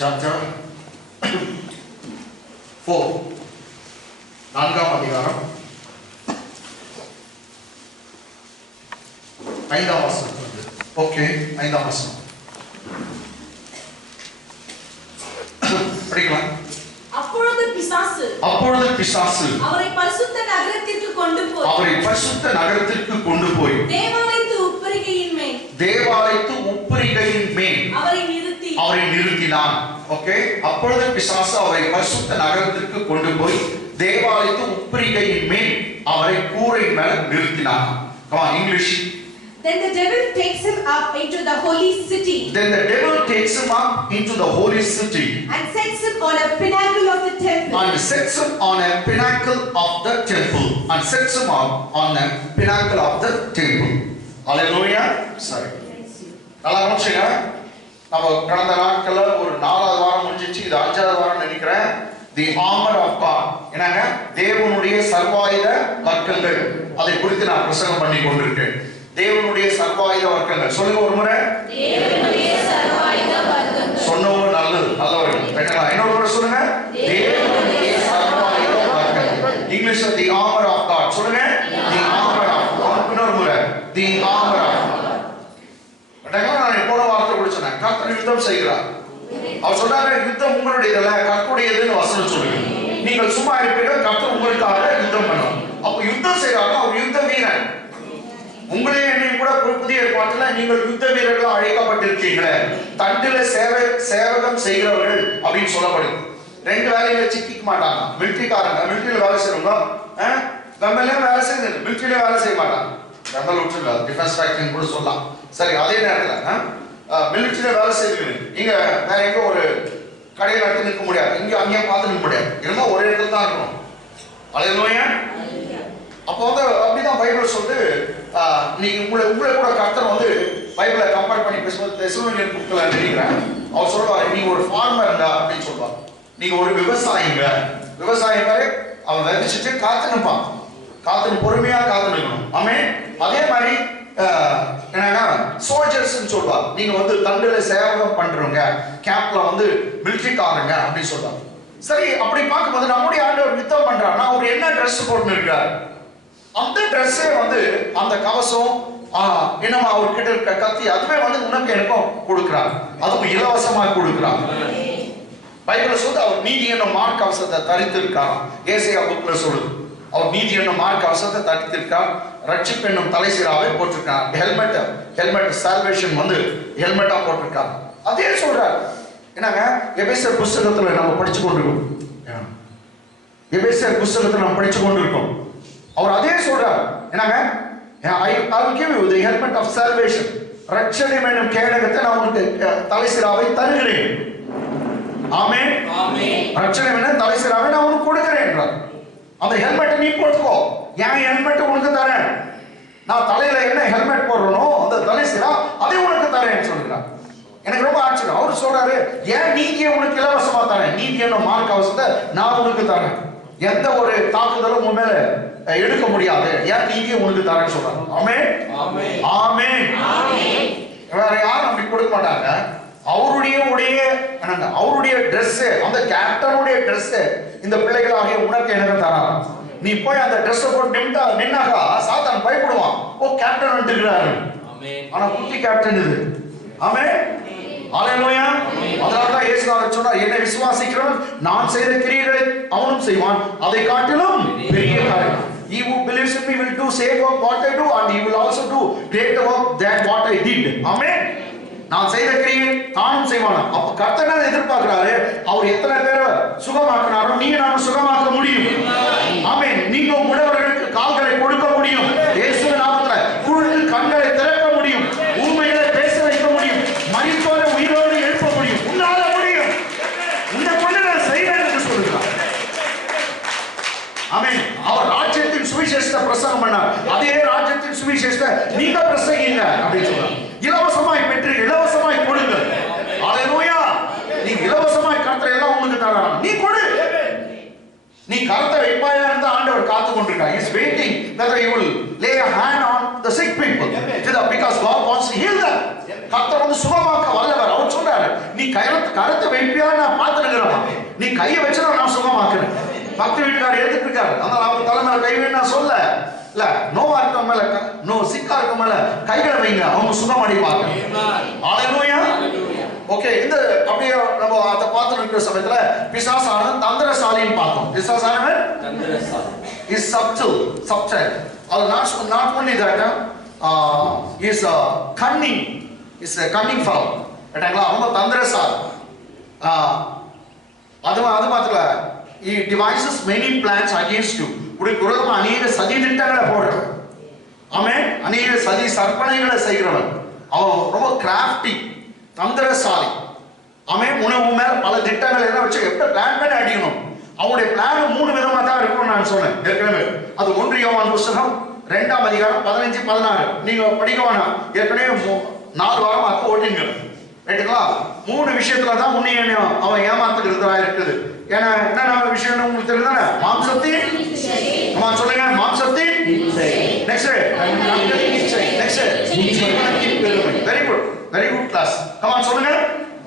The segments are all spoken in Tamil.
chapter 4 நான்காம் அதிகாரம் 5ஆம் வசனம். ஓகே, 5ஆம் வசனம் படிக்கலாம். அப்பொழுது பிசாசு அவரை பரிசுத்த நகரத்திற்கு கொண்டு போய் தேவாலயத்து உப்பரிகையின் மேல் அவரை நிறுத்தினான். ஓகே, அப்பொழுது பிசாசு அவரை பரிசுத்த நகரத்திற்கு கொண்டு போய் தேவாலயத்து உப்பரிகையின் மேல் அவரை கூரை மேல் நிறுத்தினான். Come on, English. Then the devil takes him up into the holy city. And sets him on a pinnacle of the temple. Hallelujah. Sorry. நல்லா முடிச்சுங்க. நம்ம கடந்த நாட்கள்ல ஒரு 4வது வாரம் முடிஞ்சிச்சு, இது 5வது வாரம் நினைக்கிறேன். The armor of God. என்னங்க? தேவனுடைய சர்வாயுத வர்க்கங்கள். அதை குறித்து நான் பிரசங்கம் பண்ணி கொண்டிருக்கேன். தேவனுடைய சர்வாயுத வர்க்கங்கள். சொல்லுங்க ஒரு முறை. தேவனுடைய சர்வாயுத வர்க்கங்கள். சொன்னவங்க நல்லவர்கள். கேட்டா இன்னொரு முறை சொல்லுங்க. தேவனுடைய சர்வாயுத வர்க்கங்கள். இங்கிலீஷ்ல the armor of God. சொல்லுங்க. The armor of God. இன்னொரு முறை. The armor of God. கேட்டா நான் போன வாரத்தை படிச்சேன். கர்த்தர் யுத்தம் செய்கிறார். அவர் சொல்றாரு, யுத்தம் உங்களுடையதல்ல, கர்த்தருடையதுன்னு வசனம் சொல்லுங்க. நீங்கள் சும்மா இருப்பீர்கள், கர்த்தர் உங்களுக்காக யுத்தம் பண்ணும். அப்ப யுத்தம் செய்யறாங்க, அவர் யுத்த வீரன். உங்களே என்னையும் கூட புதிய ஏற்பாட்டில் நீங்கள் யுத்த வீரர்கள் அழைக்கப்பட்டிருக்கீங்களே, தண்டில சேவகம் செய்கிறவர்கள் அப்படின்னு சொல்லப்படுது. 2 வேலையில சிக்கிக்க மாட்டாங்க. மிலிட்டரிக்காரங்க, மிலிட்டரியில வேலை செய்யறவங்க கம்பெனில வேலை செய்யுது, மிலிட்டரியில வேலை செய்ய மாட்டாங்க. கம்பெனி விட்டுருங்க, டிஃபென்ஸ் ஃபேக்டரின்னு கூட சொல்லலாம். சரி, அதே நேரத்தில் மிலிட்டரியில வேலை செய்யுது, இங்க வேற எங்க ஒரு கடையில் நடத்தி நிற்க முடியாது, இங்க அங்கேயும் பார்த்து நிற்க முடியாது, இருந்தா ஒரே இடத்துல தான் இருக்கணும். அல்லேலூயா. அப்போ அப்படிதான் பைபிள் சொல்லுது. நீங்க உங்களை கூட கர்த்தர் பைபிளை கம்பேர் பண்ணி பேசும்போது தெசலோனிக்கன் புக்ல நினைக்கிறேன், அவர் சொல்லுவாரு, நீங்க ஒரு ஃபார்மர்ங்க அப்படின்னு சொல்லுவார். நீங்க ஒரு விவசாயிங்க அவன் விதைச்சிட்டு காத்து நிற்பான், பொறுமையா காத்து நிற்கணும். ஆமென். அதே மாதிரி என்னன்னா சோல்ஜர்ஸ் சொல்லுவார், நீங்க தண்டுல சேவகம் பண்றவங்க, கேம்ப்ல மிலிட்டரிக்காரங்க அப்படின்னு சொல்லுவாங்க. சரி, அப்படி பார்க்கும்போது நம்முடைய ஆண்டவர் யுத்தம் பண்றாருன்னா அவர் என்ன ட்ரெஸ் போட்டு இருக்காரு? அந்த ட்ரெஸ்ஸே அந்த கவசம் என்னமா அவர்கிட்ட இருக்க கத்தி, அதுவே உனக்கு எனக்கும் கொடுக்கிறார், அதுவும் இலவசமா கொடுக்கிறார். பைபிள் சொல்லுது, அவர் நீதி என்னும் மார்க் கவசத்தை தரித்திருக்கார். ஏசாயா புக்ல சொல்லுது, அவர் நீதி என்னும் மார்க் கவசத்தை தரித்திருக்கார், ரட்சிப்பு என்னும் தலைசீராவை போட்டிருக்கார், ஹெல்மெட் சால்வேஷன் ஹெல்மெட்டா போட்டிருக்கார். அதே சொல்றார். என்னங்க, எபேசியர் புஸ்தகத்துல நம்ம படிச்சு கொண்டிருக்கோம். எபேசியர் புஸ்தகத்துல நம்ம படிச்சு கொண்டிருக்கோம். அவர் அதே சொல்றார். என்னங்க, I will give you the helmet of salvation. ரட்சணை என்னும் கேடகத்தை நான் உங்களுக்கு தலைசீராவை தருகிறேன். ஆமென். ரட்சணை என்னும் தலைசீராவை நான் உங்களுக்கு கொடுக்கிறேன் என்றார். அந்த ஹெல்மெட்டை நீ போட்டுக்கோ, என் ஹெல்மெட் உனக்கு தரேன். நான் தலையில என்ன ஹெல்மெட் போடுறனோ அந்த தலைசீரா அதை உனக்கு தரேன் சொல்றார். எனக்கு ரொம்ப ஆச்சரியம். அவர் சொல்றாரு, ஏன் நீதியை உனக்கு இலவசமா தரேன், நீதி என்னும் மார்க் அவசத்தை நான் உனக்கு தரேன், எந்த ஒரு தாக்குதலும் உன் மேல எடுக்க முடியாது, ஏன் நீதியை உனக்கு தரேன்னு சொல்றாங்க. ஆமென். ஆமென். வேற யாரும் அப்படி கொடுக்க மாட்டாங்க. அவருடைய அவருடைய ட்ரெஸ், அந்த கேப்டனுடைய ட்ரெஸ் இந்த பிள்ளைகளாகிய உனக்கு எனக்கு தரான். நீ போய் அந்த ட்ரெஸ் போட்டு நின்னாக சாத்தான் பயப்படுவான். ஓ, கேப்டன் வந்துருக்கிறாரு, ஆனா குட்டி கேப்டன் இது. ஆமென். ஹalleluya. அதனால்தான் இயேசுவார் சொன்னார், என்னை விசுவாசிக்கிறவன் நான் செய்த கிரியைகளை அவனும் செய்வான், அதை காட்டிலும் பெரிய காரியம். He who believes in me will do same work what I do, and he will also do greater work than what I did. ஆமென். நான் செய்த கிரியை தானும் செய்வான். அப்ப கர்த்தர் என்ன எதிர்பார்க்கிறாரு? அவர் எத்தனை பேரை சுகமாக்கினாரோ நீங்க நானும் சுகமாக்க முடியும். ஆமென். நீங்க முடவர்களுக்கு கால்களை கொடுக்க முடியும். இயேசுவின் நாமத்துல குருடர்கள் கண்களை திறக்க முடியும். ஊமைகளை பேச வைக்க முடியும். மரித்தோரை உயிரோடு எழுப்ப முடியும். உன்னால முடியும். உன்னை கொண்டு நான் செய்வேன் என்று சொல்லுகிறார். ஆமென். அவர் ராஜ்யத்தின் சுவிசேஷத்தை பிரசங்கம் பண்ணார். அதே ராஜ்யத்தின் சுவிசேஷத்தை நீங்க பிரசங்கிங்க அப்படின்னு சொல்றார். இலவசமாய் பெற்று இலவசமாய் கொடுங்க. ஹalleluya. நீ இலவசமாய் கர்த்தர் எல்லாம் உங்களுக்கு தரான், நீ கொடு. நீ கர்த்தர் வைப்பாயா இருந்தா ஆண்டவர் காத்து கொண்டிருக்கார். He is waiting whether he will lay a hand on the sick people because God wants to heal them. கர்த்தர் வந்து சுகமாக்க வல்லவர். அவர் சொல்றாரு, நீ கரத்தை வைப்பியா, நான் பார்த்துக்கிறேன், நீ கையை வச்சா நான் சுகமாக்குறேன். பக்கத்து வீட்டுக்காரர் எடுத்துக்கிட்டாரு, அதனால அவர் தலைமையில கை வைன்னு நான் சொல்ல இல்ல. நோவா இருக்க மேல சிக்கா இருக்க மேல கைகளை வைங்க, அவங்க சுகம் அடைவாங்க. ஹalleluya. ஓகே, இந்த அப்படியே நம்ம அத பார்த்து இருக்கிற சமயத்துல பிசாசானவன் தந்திரசாலின்னு பார்த்தோம். பிசாசானவன் தந்திரசாலி is subtle. அது not only that is cunning, is a cunning fellow. ஏட்டாங்களா, ரொம்ப தந்திரசாலி. அது மாத்திரல, he devises many plans against you. உனக்கு விரோதமா அநேக சதி திட்டங்களை போடுறவன். ஆமென். அநேக சதி சற்பனைகளை செய்கிறவன். அவன் ரொம்ப கிராஃப்டி, தந்திரசாலி. ஆமென். உணவு மேல பல திட்டங்களை எல்லாம் வச்சு எப்படி பிளான் பண்ணி அடிக்கணும். அவனுடைய பிளான் 3 விதமா தான் இருக்கும் நான் சொன்னேன் ஏற்கனவே. அது 1 யோவான் புத்தகம் 2ஆம் அதிகாரம் 15, 16 நீங்க படிக்க வேணாம், ஏற்கனவே 4 வாரம் அப்போ ஓட்டிங்க. ரைட்டுங்களா? 3 விஷயத்துல தான் உன்னையும் அவன் ஏமாத்துகிறதா இருக்குது. ஏன்னா என்ன விஷயம் உங்களுக்கு தெரியுதானே? மாம்சத்தின் சொல்லுங்க, மாம்சத்தின் next very good class. Come on சொல்லுங்க,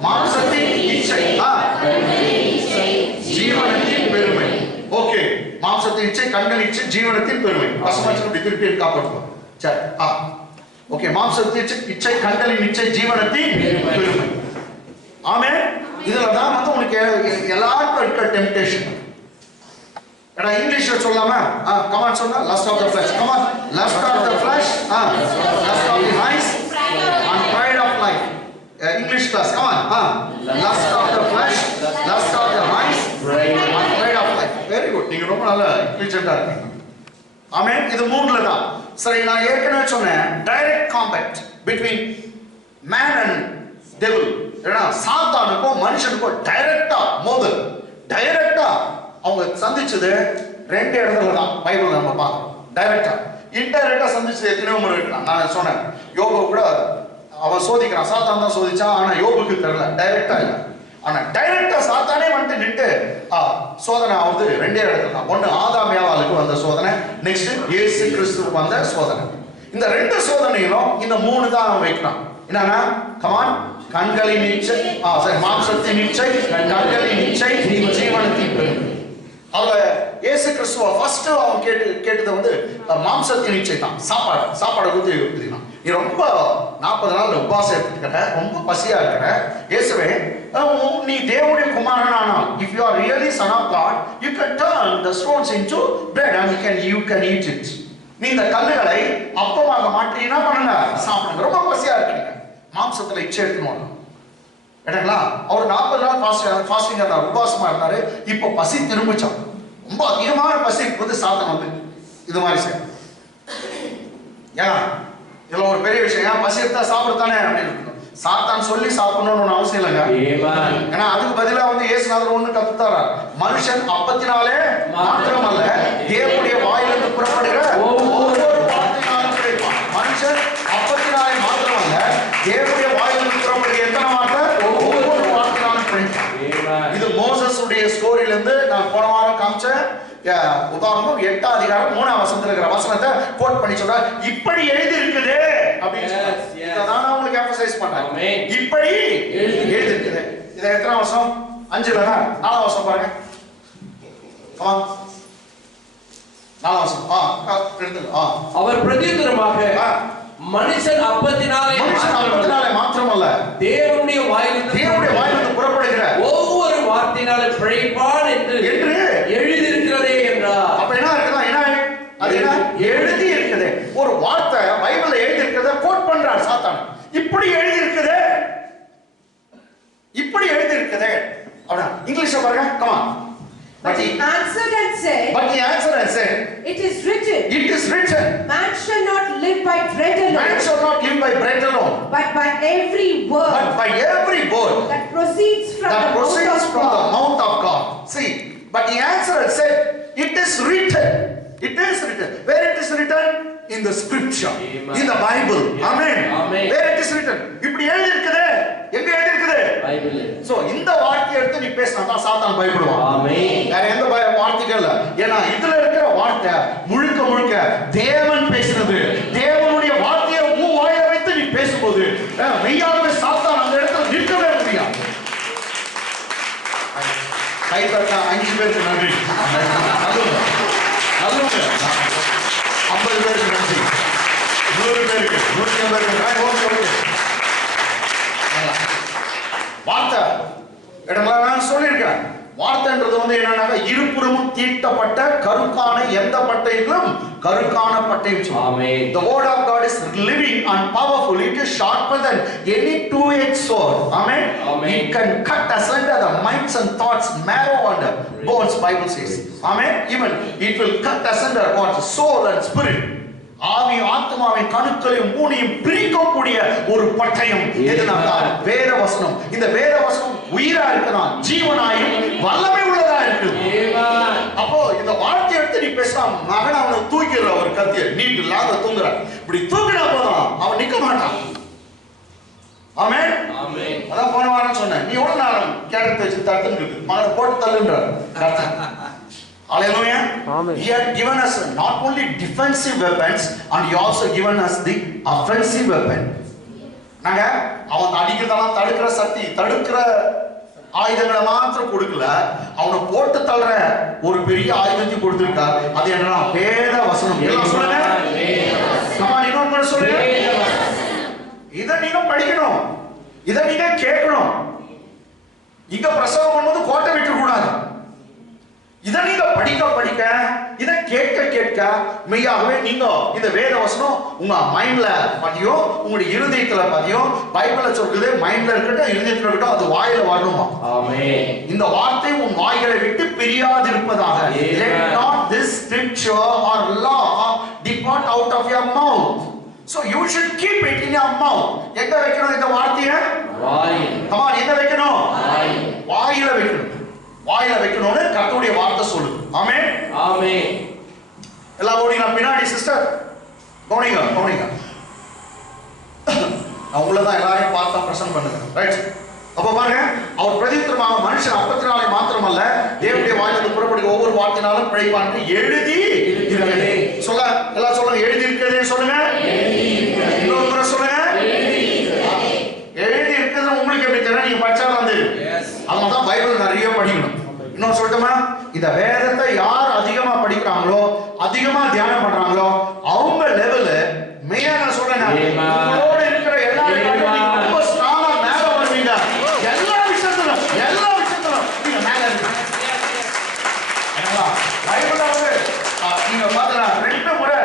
மாம்சத்தின் இச்சை, ஜீவனத்தின் பெருமை. ஓகே, மாம்சத்தின் இச்சை, கண்கள் இச்சை, ஜீவனத்தின் பெருமை. வசமாச்சு திருப்பி காப்பாற்றுவோம். சரி, ஓகே, மாம்சத்தின் இச்சை, கண்களின் இச்சை, ஜீவனத்தின் பெருமை. ஆமென். இதுல தான் வந்து உங்களுக்கு எல்லாருக்கும் இருக்கிற டெம்ப்டேஷன். ஏன்னா இங்கிலீஷ்ல சொல்லாம கமான் சொன்னா lust of the flesh. Come on, lust of the flesh, lust of the eyes and pride of life. English class, come on, lust of the flesh, lust of the eyes and pride of life. Very good. நீங்க ரொம்ப நல்ல இன்டெலிஜென்ட்டா இருக்கீங்க. ஆமென். இது 3ல தான். சரி, நான் ஏற்கனவே சொன்னேன் direct compact between man and devil. ஏன்னா சாத்தானுக்கும் மனுஷனுக்கும் டைரக்டா மோதல், டைரக்டா அவங்க சந்திச்சது 2 இடத்துல தான் பைபிள்ல நம்ம பார்க்கிறோம். டைரக்டா. இன்டைரக்டா சந்திச்சது எத்தனையோ முறை இருக்கலாம். நான் சொன்னேன், யோபு கூட அவன் சோதிக்கிறான், சாத்தான் தான் சோதிச்சான், ஆனா யோபுக்கு தெரியல, டைரக்டா இல்ல. ஆனா டைரக்டா சாத்தானே வந்துட்டு நின்று சோதனை ஆகுது 2 இடத்துல தான். ஒன்னு ஆதாம் ஏவாளுக்கு வந்த சோதனை, நெக்ஸ்ட் இயேசு கிறிஸ்துவுக்கு வந்த சோதனை. இந்த 2 சோதனையிலும் இந்த 3 தான் அவன் வைக்கிறான். என்னன்னா, கமான், கண்களின் இச்சை, மாம்சத்தின் இச்சை, கண்களின் இச்சை, ஜீவனத்தின் பெருமை. அதுல இயேசு கிறிஸ்துவ ஃபர்ஸ்ட் அவன் கேட்டது வந்து மாம்சத்தின் இச்சை தான். சாப்பாடை ஊற்றி ஊற்றினான். நீ ரொம்ப 40 நாள் உபவாசம் எடுத்துக்கிற, ரொம்ப பசியா இருக்கிற, இயேசுவே நீ தேவனுடைய குமாரனானால், if you are really son of God, you can turn the stones into bread and you can eat it. நீ இந்த கல்லுகளை அப்பமாக மாற்றி என்ன பண்ணுங்க, சாப்பிடுங்க. ரொம்ப பசியா இருக்கீங்க, மாம்சத்துல இச்சை எடுக்கணும். ஏட்டாங்களா, அவர் 40 நாள் ஃபாஸ்டிங் இருந்தார், உபவாசமா இருந்தாரு. இப்போ பசி திரும்பிச்சான், ரொம்ப அதிகமான பசி வந்து சாத்தன் வந்து இது மாதிரி செய்யும். ஏன்னா இதுல ஒரு பெரிய விஷயம், ஏன் பசி எடுத்தா சாப்பிடுத்தானே அப்படின்னு சாத்தான் சொல்லி சாப்பிடணும்னு அவசியம் இல்லைங்க. ஏன்னா அதுக்கு பதிலா வந்து இயேசுநாதர் ஒண்ணு கத்துத்தாரா, மனுஷன் அப்பத்தினாலே மாத்திரம் அல்ல, தேவனுடைய வாயிலிருந்து புறப்படுகிற ஒவ்வொரு வார்த்தையினாலும் கிடைப்பான். மனுஷன் அப்பத்தினாலே மாத்திரம் அல்ல, தேவனுடைய வாயிலிருந்து புறப்படுகிற எத்தனை வார்த்தை, ஒவ்வொரு வார்த்தையினாலும் கிடைப்பான். இது மோசஸ் உடைய ஸ்டோரியில இருந்து நான் போன வாரம் காமிச்சேன். உதாரணம் 8ஆம் அதிகாரம் 3ஆம் வசனத்துல இருக்கிற வசனத்தை கோட் பண்ணி சொல்ற, இப்படி எழுதி இருக்குது அப்படின்னு இதான் நான் உங்களுக்கு எம்பசைஸ் பண்றேன். இப்படி எழுதி இருக்குது. இது எத்தனை வருஷம்? 5ல 4ஆம் வருஷம் பாருங்க. கமான், 4ஆம் வருஷம். எடுத்துங்க. அவர் பிரதியுத்தரமாக, மனுஷன் அப்பத்தினாலே மாத்திரமல்ல, தேவனுடைய வாயிலிருந்து புறப்படுகிற ஒவ்வொரு வார்த்தையினாலே பிழைப்பான் என்று எழுதியிருக்கிறதே என்றார். அப்ப என்ன இருக்குதா, என்ன எழுதி இருக்குது, ஒரு வார்த்தை பைபிள்ல எழுதி இருக்கிறத கோட் பண்றார் சாத்தான். இப்படி எழுதி இருக்குது, இப்படி எழுதி இருக்குது அப்படினா இங்கிலீஷ்ல பாருங்க. Come on. But he answered and said, It is written, man shall not live by bread alone, but by every word that proceeds from the mouth of God. See, but he answered and said, it is written. Where it is written? In the scripture. Amen. In the Bible. Amen. Where it is written? இப்படி எழுதி இருக்குது. எங்க எழுதி இருக்குது? பைபிள். சோ இந்த வார்த்தையை எடுத்து நீ பேசினா தான் சாத்தான் பயப்படுவான். ஆமென். வேற எந்த வார்த்தைகள் இல்ல. ஏன்னா இதுல இருக்கிற வார்த்தை முழுக்க முழுக்க தேவன் பேசினது. தேவனுடைய வார்த்தையை உன் வாயில வைத்து நீ பேசும்போது மெய்யாகவே சாத்தான் அந்த இடத்துல நிற்கவே முடியாது. கை தட்டா 5 பேருக்கு நன்றி. நல்லவங்க 50 பேருக்கு நன்றி. 100 பேருக்கு 150 பேருக்கு வார்த்தை இடங்கள நான் சொல்லியிருக்கேன். வார்த்தைன்றது வந்து என்னன்னா இருபுறமும் தீட்டப்பட்ட கருக்கான எந்த பட்டையிலும் கருக்கான பட்டையும் சொல்லுவோம். ஆமென். The word of God is living and powerful. It is sharper than any two-edged sword. Amen. Amen. It can cut asunder the minds and thoughts, marrow and bones. Bible says. Amen. Even it will cut asunder what soul and spirit. ஆவி ஆத்மாவின் கணுக்களையும் மூணையும் பிரிக்கக்கூடிய ஒரு பட்டயம் எதுனா வேத வசனம். இந்த வேத வசனம் உயிரா இருக்குதான், ஜீவனாயும் வல்லமை உள்ளதா இருக்கு. அப்போ இந்த வார்த்தை எடுத்து நீ பேசலாம். மகன் அவனை தூக்கிடுற ஒரு கத்திய நீட்டு இல்லாத தூங்குற இப்படி தூக்கினா போதும் அவன் நிக்க மாட்டான். ஆமென். அதான் போன வாரம் சொன்னேன். நீ எவ்வளவு நேரம் கேரட் வச்சு தட்டுன்னு இருக்கு, மகனை போட்டு தள்ளுன்ற கர்த்தன். Hallelujah. Amen. He had given us not only defensive weapons and he also given us the offensive weapon. நாங்க அவன் அடிக்கிறதெல்லாம் தடுக்கிற சக்தி, தடுக்கிற ஆயுதங்களை மாத்திரம் கொடுக்கல, அவனை போட்டு தள்ளுற ஒரு பெரிய ஆயுதத்தை கொடுத்திருக்கார். அது என்னன்னா வேத வசனம். எல்லாம் சொல்லுங்க. இன்னொன்னு சொல்லுங்க. இதை நீங்க படிக்கணும், இதை நீங்க கேட்கணும். இங்க பிரசவம் பண்ணும்போது கோட்டை விட்டு கூடாது. இதை நீங்க படிக்க படிக்க, இதை கேட்க கேட்க மெய்யாகவே நீங்க இந்த வேத வசனம் உங்க மைண்ட்ல பதியும், உங்களுடைய இருதயத்துல பதியும். பைபிள்ல சொல்றது மைண்ட்ல இருக்கட்டும், இருதயத்துல இருக்கட்டும், அது வாயில வரணுமா. ஆமென். இந்த வார்த்தை உன் வாய்களை விட்டு பிரியாதிருப்பதாக. Let not this scripture or law depart out of your mouth. So you should keep it in your mouth. எங்க வைக்கணும் இந்த வார்த்தையை? வாயில். கமா எங்க வைக்கணும்? வாயில். வாயில வைக்கணும். வாயில வைக்கணும்னு கர்த்தருடைய வார்த்தை சொல்லுது. ஆமென். ஆமென். எல்லாம் ஓடிங்க பின்னாடி சிஸ்டர். கவனிங்க கவனிங்க. நான் உங்களை தான் எல்லாரையும் பார்த்தா பிரசன்ட் பண்ணுங்க. ரைட். அப்ப பாருங்க, அவர் பிரதித்திரமாக மனுஷன் அப்பத்தினாலே மாத்திரமல்ல தேவனுடைய வாயிலிருந்து புறப்படுகிற ஒவ்வொரு வார்த்தையினாலும் பிழைப்பான் எழுதி இருக்கிறது. சொல்ல எல்லாம் சொல்லுங்க. எழுதி இருக்கிறதே சொல்லுங்க. இன்னொரு முறை சொல்லுங்க. எழுதி இருக்கிறது உங்களுக்கு எப்படி தெரியும்? நீங்க படிச்சாலும் தெரியும். அதனாலதான் பைபிள் நிறைய படிக்கணும். இன்னொன்னு சொல்லட்டுமா, இந்த வேதத்தை யார் அதிகமா படிக்கிறாங்களோ, அதிகமா தியானம் பண்றாங்களோ, அவங்க லெவலு மெய்யா நான் சொல்றேன், உங்களோட இருக்கிற எல்லா ரொம்ப ஸ்ட்ராங்கா மேல வருவீங்க. எல்லா விஷயத்திலும் நீங்க மேல இருக்கீங்க. பைபிள்ல வந்து நீங்க பாத்தீங்கன்னா 2 முறை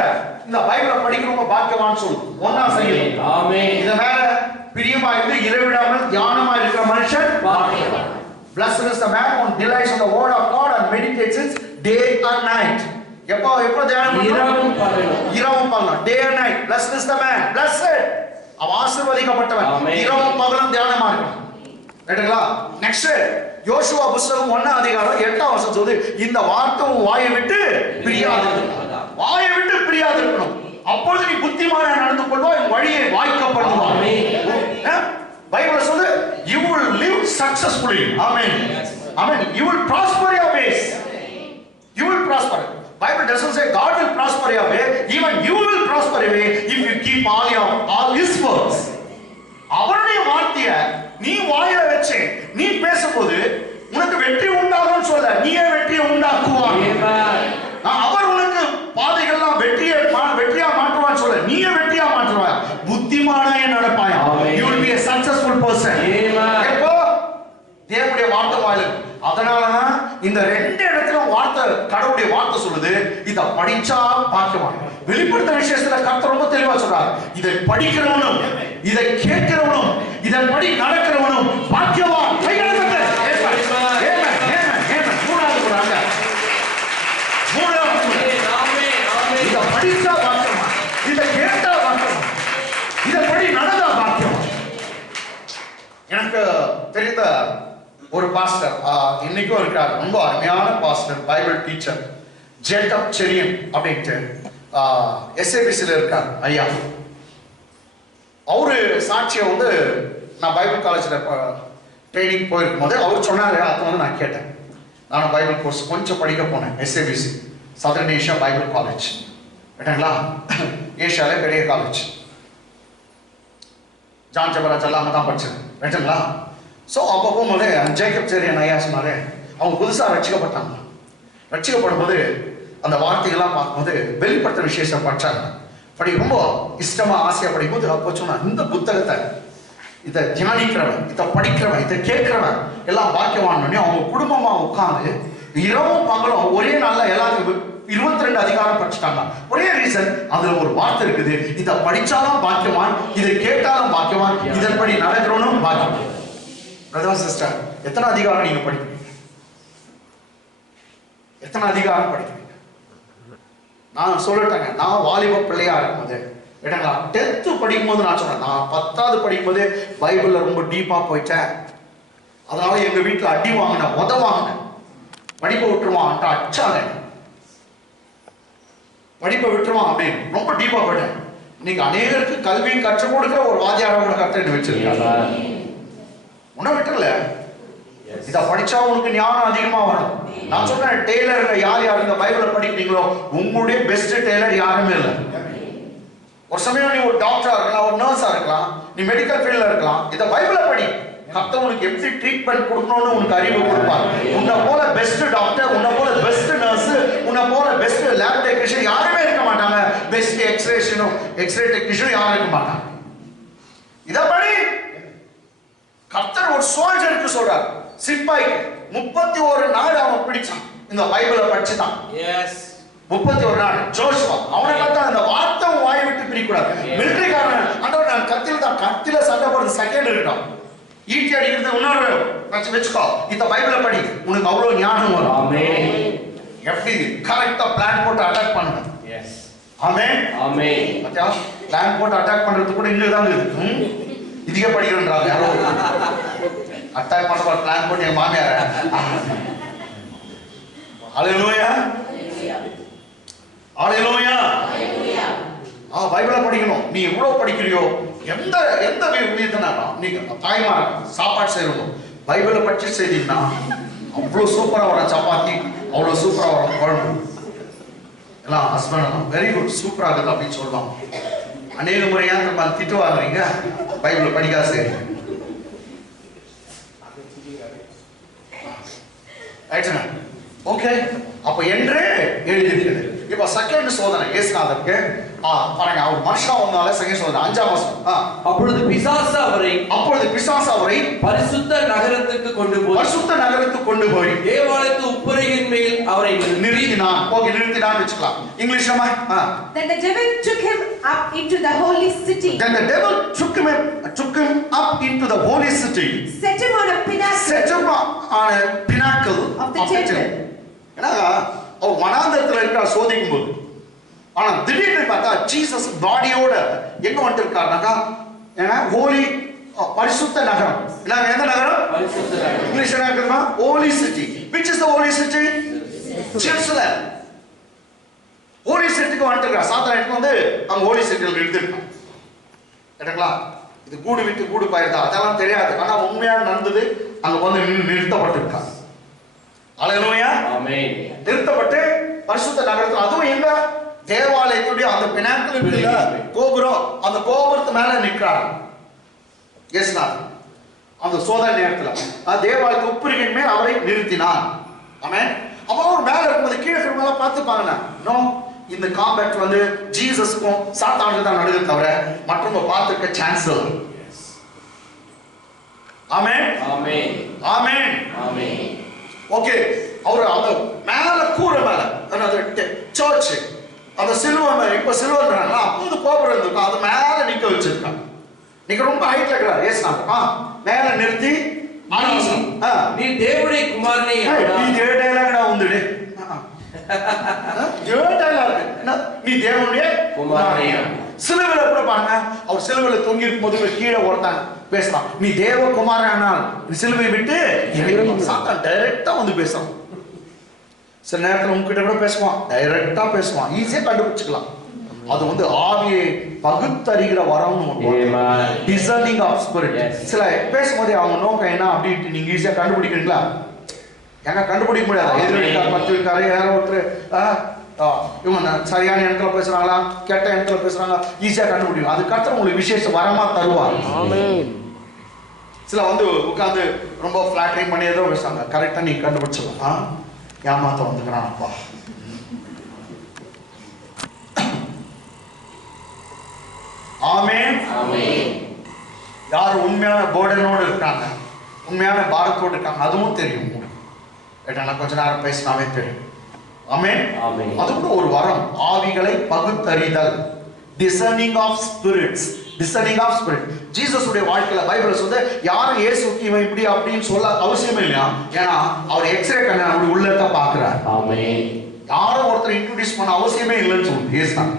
இந்த பைபிளை படிக்கிறவங்க பாக்கியவான்னு சொல்லு. ஒன்னா சங்கீதம். ஆமென். இத மேல பிரியமா இருந்து இரவிடாமல் தியானமா இருக்கிற மனுஷன் பாக்கியவான். Blessed is the man who delights in the word of God and meditates it day and night. எப்போ தியானம் பண்ணணும்? இரவும் பகலும். Day and night. Blessed is the man. Blessed. அவன் ஆசீர்வதிக்கப்பட்டவன். இரவும் பகலும் தியானமா இருக்கணும். ரைட்டுங்களா? நெக்ஸ்ட் யோசுவா புத்தகம் 1 அதிகாரம் 8 வசனம் சொல்லுது, இந்த வார்த்தை உன் வாயை விட்டு பிரியாதிருக்கணும். வாயை விட்டு பிரியாதிருக்கணும். அப்பொழுது நீ புத்திமானாக நடந்து கொள்வாய், உன் வழியை வாய்க்கப்படுவாய். பைபிள் சொல்லுது, you will live successfully. Amen. Amen. You will prosper your ways. You will prosper. Bible doesn't say God will prosper your way. Even you will prosper your way if you keep all his words. அவருடைய வார்த்தையை நீ வாயில வச்சு நீ பேசும்போது உனக்கு வெற்றி உண்டாகும் சொல்ல, நீயே வெற்றியை உண்டாக்குவார். அவர் உனக்கு பாதைகள்லாம் வெற்றியா மாற்றுவான்னு சொல்ல, நீயே வெற்றியா மாற்றுவார். புத்திமானாய நடப்பாய். You will be a successful person. எப்போ தேவனுடைய வார்த்தை வாயில. அதனாலதான் இந்த 2 இடத்துல வார்த்தை, கடவுளுடைய வார்த்தை சொல்லுது, இத படிச்சா பாக்கியவான். வெளிப்படுத்த விஷயத்துல கர்த்தர் ரொம்ப தெளிவா சொல்றார், இதை படிக்கிறவனும் இதை கேட்கிறவனும் இதன்படி நடக்கிறவனும் பாக்கியவான். இதை படிச்சா பாக்கியவான், இதை கேட்டா பாக்கியவான், இதன்படி நடந்தா பாக்கியவான். எனக்கு தெரிந்த ஒரு பாஸ்டர் இன்னைக்கும் இருக்கார், ரொம்ப அருமையான pastor, Bible teacher, Jacob Cherian அப்படின்ட்டு எஸ்ஏபிசில இருக்கார் ஐயா. அவரு சாட்சியை வந்து நான் பைபிள் காலேஜில் ட்ரைனிங் போயிருக்கும் போது அவர் சொன்னாரு. அது வந்து நான் கேட்டேன். நான் பைபிள் கோர்ஸ் கொஞ்சம் படிக்க போனேன். SABC southern Asia Bible college ரைட்டுங்களா, ஏஷியாவிலே பெரிய காலேஜ். ஜான் ஜபராஜ் எல்லாம் அங்கே தான் படிச்சேன் ரைட்டுங்களா. ஸோ அப்போ போகும்போது ஜேக்கப் சேரியன் ஐயா சொன்னாரு, அவங்க புதுசாக ரட்சிக்கப்பட்டாங்க. ரட்சிக்கப்படும் போது அந்த வார்த்தைகள்லாம் பார்க்கும்போது வெளிப்படுத்த விசேஷம் படிச்சாங்க. படி ரொம்ப இஷ்டமா ஆசையா படிக்கும்போது அப்போ சொன்னா, இந்த புத்தகத்தை இதை தியானிக்கிறவன், இதை படிக்கிறவன், இதை கேட்கிறவன் எல்லாம் பாக்கியவான் பண்ணி அவங்க குடும்பமா உட்கார்ந்து இரவும் பகலும் ஒரே நாள்ல எல்லாத்துக்கும் 22 அதிகாரம் படிச்சுட்டாங்க. ஒரே ரீசன், அதுல ஒரு வார்த்தை இருக்குது, இதை படிச்சாலும் பாக்கியவான், இதை கேட்டாலும் பாக்கியவான், இதன்படி நடக்கிறவனும் பாக்கியவான். பிரதர் சிஸ்டர், எத்தனை அதிகாரம் நீங்க படிக்கிறீங்க? எத்தனை அதிகாரம் படிக்கிறீங்க? நான் சொல்லட்டேங்க, நான் வாலிப பிள்ளையா இருக்கும்போது 10th படிக்கும்போது நான் சொன்னேன், நான் 10வது படிக்கும்போது பைபிள்ல ரொம்ப டீப்பா போயிட்டேன். அதனால எங்க வீட்டுல அடி வாங்கினேன், வாங்கினேன், படிப்பை விட்டுருவான் அச்சாங்க, படிப்பை விட்டுருவான் அப்படின்னு ரொம்ப டீப்பா போயிட்டேன். நீங்க அநேகருக்கு கல்வி கற்றுக் கொடுக்கிற ஒரு வாத்தியார கூட கற்று வச்சிருக்காங்க. உன்னை விட்டுறல, இதை படிச்சா உனக்கு ஞானம் அதிகமா வரும். நான் சொல்றேன், டெய்லர் யார் யார் இந்த பைபிளை படிக்கிறீங்களோ உங்களுடைய பெஸ்ட் டெய்லர் யாருமே இல்லை. ஒரு சமயம் நீ ஒரு டாக்டரா இருக்கலாம், ஒரு நர்ஸா இருக்கலாம், நீ மெடிக்கல் ஃபீல்ட்ல இருக்கலாம், இதை பைபிளை படி. கர்த்தர் உனக்கு எப்படி ட்ரீட்மெண்ட் கொடுக்கணும்னு உனக்கு அறிவு கொடுப்பார். உன்னை போல பெஸ்ட் டாக்டர், உன்னை போல பெஸ்ட் நர்ஸ், உன்னை போல பெஸ்ட் லேப் டெக்னீஷியன் யாருமே இருக்க மாட்டாங்க. பெஸ்ட் எக்ஸ்ரே டெக்னீஷியன் யாரும் இருக்க மாட்டாங்க. இதை படி. கர்த்தர் ஒரு சோல்ஜருக்கு சொல்றார், சிப்பாய்க்கு 31 நாள் அவன் பிடிச்சான், இந்த பைபிளை படிச்சுதான். 31 நாள் ஜோஷுவா அவனை பார்த்தா அந்த வார்த்தை வாய் விட்டு பிரிக்கூடாது. மிலிட்டரிக்காரன் ஆண்டவர், நான் கத்தில சண்டை போடுறது செகண்ட் இருக்கட்டும், ஈட்டி அடிக்கிறது இன்னொரு வச்சுக்கோ, இந்த பைபிளை படி, உனக்கு அவ்வளவு ஞானம் வரும். ஆமென். எப்படி கரெக்டா பிளான் போட்டு அட்டாக் பண்ணுங்க. ஆமென் ஆமென். பத்தியா, பிளான் போட்டு அட்டாக் பண்றது கூட இங்க தான் இருக்கு. இதுக்கே படிக்கிறேன்றாங்க யாரோ, அட்டாக் பண்ண பிளான் போட்டு என் மாமியார. ஹல்லேலூயா ஹல்லேலூயா. பைபிளை படிக்கணும். நீ எவ்வளவு படிக்கிறியோ, எந்த விதத்தினாலும் நீங்க தாய்மார சாப்பாடு செய்யணும், பைபிளை படிச்சு செய்தீங்கன்னா அவ்வளவு சூப்பரா வரும் சப்பாத்தி, அவ்வளவு சூப்பரா வரும் குழம்பு எல்லாம். ஹஸ்பண்ட் வெரி குட், சூப்பரா இருக்குது அப்படின்னு சொல்லுவாங்க. அநேக முறையா நம்ம திட்டு வாங்குறீங்க, பைபிளை படிக்காத செய்றீங்க. ஓகே, அப்ப என்றே எழுதியிருக்கிறது. இப்ப செகண்ட் சோதனை இயேசுநாதருக்கு பாருங்க, அவர் மனுஷனா வந்தால செகண்ட் சோதனை 5ஆம் வசனம். அப்பொழுது பிசாசு அவரை பரிசுத்த நகரத்துக்கு கொண்டு போய் தேவாலயத்து உப்பரையின் மேல் அவரை நிறுத்தினான். ஓகே, நிறுத்தினான் வெச்சுக்கலாம். இங்கிலீஷ்ல Then the devil took him up into the holy city. Then the devil took him up into the holy city. Set him on a pinnacle of the temple. ஏன்னா அவர் வனாந்தரத்துல இருக்கிற சோதிக்கும் போது, ஆனா திடீர்னு பார்த்தா ஜீசஸ் பாடியோட எங்க வந்துருக்காருனாக்கா, ஏன்னா ஹோலி பரிசுத்த நகரம். எந்த நகரம்? பரிசுத்த நகரம். இங்கிலீஷ்ல இருக்குமா? Holy city. Which is the holy city? Jerusalem. Holy சிட்டிக்கு வந்துருக்கார். சாத்தானுக்கு வந்து அங்க ஹோலி சிட்டியில் நிறுத்திருக்கான். கேட்டங்களா? இது கூடு விட்டு கூடு போயிருந்தா அதெல்லாம் தெரியாது. ஆனா உண்மையா நடந்தது, அங்க வந்து நிறுத்தப்பட்டிருக்காங்க. ஹல்லேலூயா ஆமென். நிறுத்தப்பட்டு பரிசுத்த நகரத்துல, அதுவும் எங்க? தேவாலயத்துடைய அந்த பினாக்கிள் இருக்குல்ல, கோபுரம், அந்த கோபுரத்து மேல நிற்கிறார் இயேசுநாதர். அந்த சோதனை நேரத்துல தேவாலயத்து உப்பரியின் மேல் அவரை நிறுத்தினார். ஆமென். அப்போ அவர் மேல இருக்கும்போது கீழே இருக்கிறவங்க பார்த்துப்பாங்க. நோ, இந்த காம்பேக்ட் வந்து ஜீசஸ்க்கும் சாத்தானுக்கு தான் நடக்குது தவிர மற்றவங்க பார்த்துக்க சான்ஸ் இல்லை. ஆமென் ஆமென் ஆமென் ஆமென். ஓகே, அவர் அந்த மேல கூரை மேல, அந்த சர்ச், அந்த சிலுவை மேல, இப்ப சிலுவைன்றாங்க, அப்போது கோபுரம் இருந்திருக்கும், அது மேல நிக்க வச்சிருக்காங்க. நீங்க ரொம்ப ஹைட்ல இருக்கிறார் இயேசுநாதர். மேல நிறுத்தி, நீ தேவனுடைய குமாரனே, நீ தேவடேலங்கடா வந்துடு, நீ தேவனுடைய குமாரனே. சிலுவையில கூட பாருங்க, அவர் சிலுவையில தொங்கி இருக்கும் போது கீழே ஒருத்தாங்க பேசலாம், நீ தேவ குமாரனால் சிலுவை விட்டு சாத்தான் டைரக்டா வந்து பேசலாம். சில நேரத்தில் உங்ககிட்ட கூட பேசுவான், டைரக்டா பேசுவான், ஈஸியா கண்டுபிடிச்சுக்கலாம். அது வந்து ஆவியை பகுத்தறிகிற வரம்னு டிசர்னிங் ஆஃப் ஸ்பிரிட். சில பேசும்போதே அவங்க நோக்கம் என்ன அப்படின்ட்டு நீங்க ஈஸியா கண்டுபிடிக்கிறீங்களா? எங்க கண்டுபிடிக்க முடியாது. எதிர்க்கார் 10 இருக்காரு, யாரோ ஒருத்தர் இவங்க சரியான இடத்துல பேசுறாங்களா கெட்ட இடத்துல பேசுறாங்க ஈஸியா கண்டுபிடிக்கும். அது கர்த்தர் உங்களுக்கு விசேஷ வரமா தருவார். சில வந்து உட்காந்து ரொம்ப ஃபிளாட்டரிங் பண்ணி ஏதோ பேசுறாங்க, கரெக்டா நீங்க கண்டுபிடிச்சிடலாம். ஏமாத்த வந்துக்கிறான் அப்பா. ஆமென். யார் உண்மையான போர்டனோடு இருக்காங்க, உண்மையான பாரத்தோடு இருக்காங்க, அதுவும் தெரியும். கொஞ்ச நேரம் பேசினாவே தெரியும். ஆமென். அது கூட ஒரு வரம், ஆவிகளை பகுத்தறிதல், discerning of spirits, discerning of spirit. Jesus உடைய வாழ்க்கையில பைபிள் சொல்லுது யாரும் இயேசுக்கு இவன் இப்படி அப்படின்னு சொல்ல அவசியம் இல்லையா, ஏன்னா அவர் எக்ஸ்ரே கண்ண அப்படி உள்ளத பார்க்கிறார். ஆமென். யாரும் ஒருத்தர் இன்ட்ரோடியூஸ் பண்ண அவசியமே இல்லைன்னு சொல்லுது இயேசுதான்.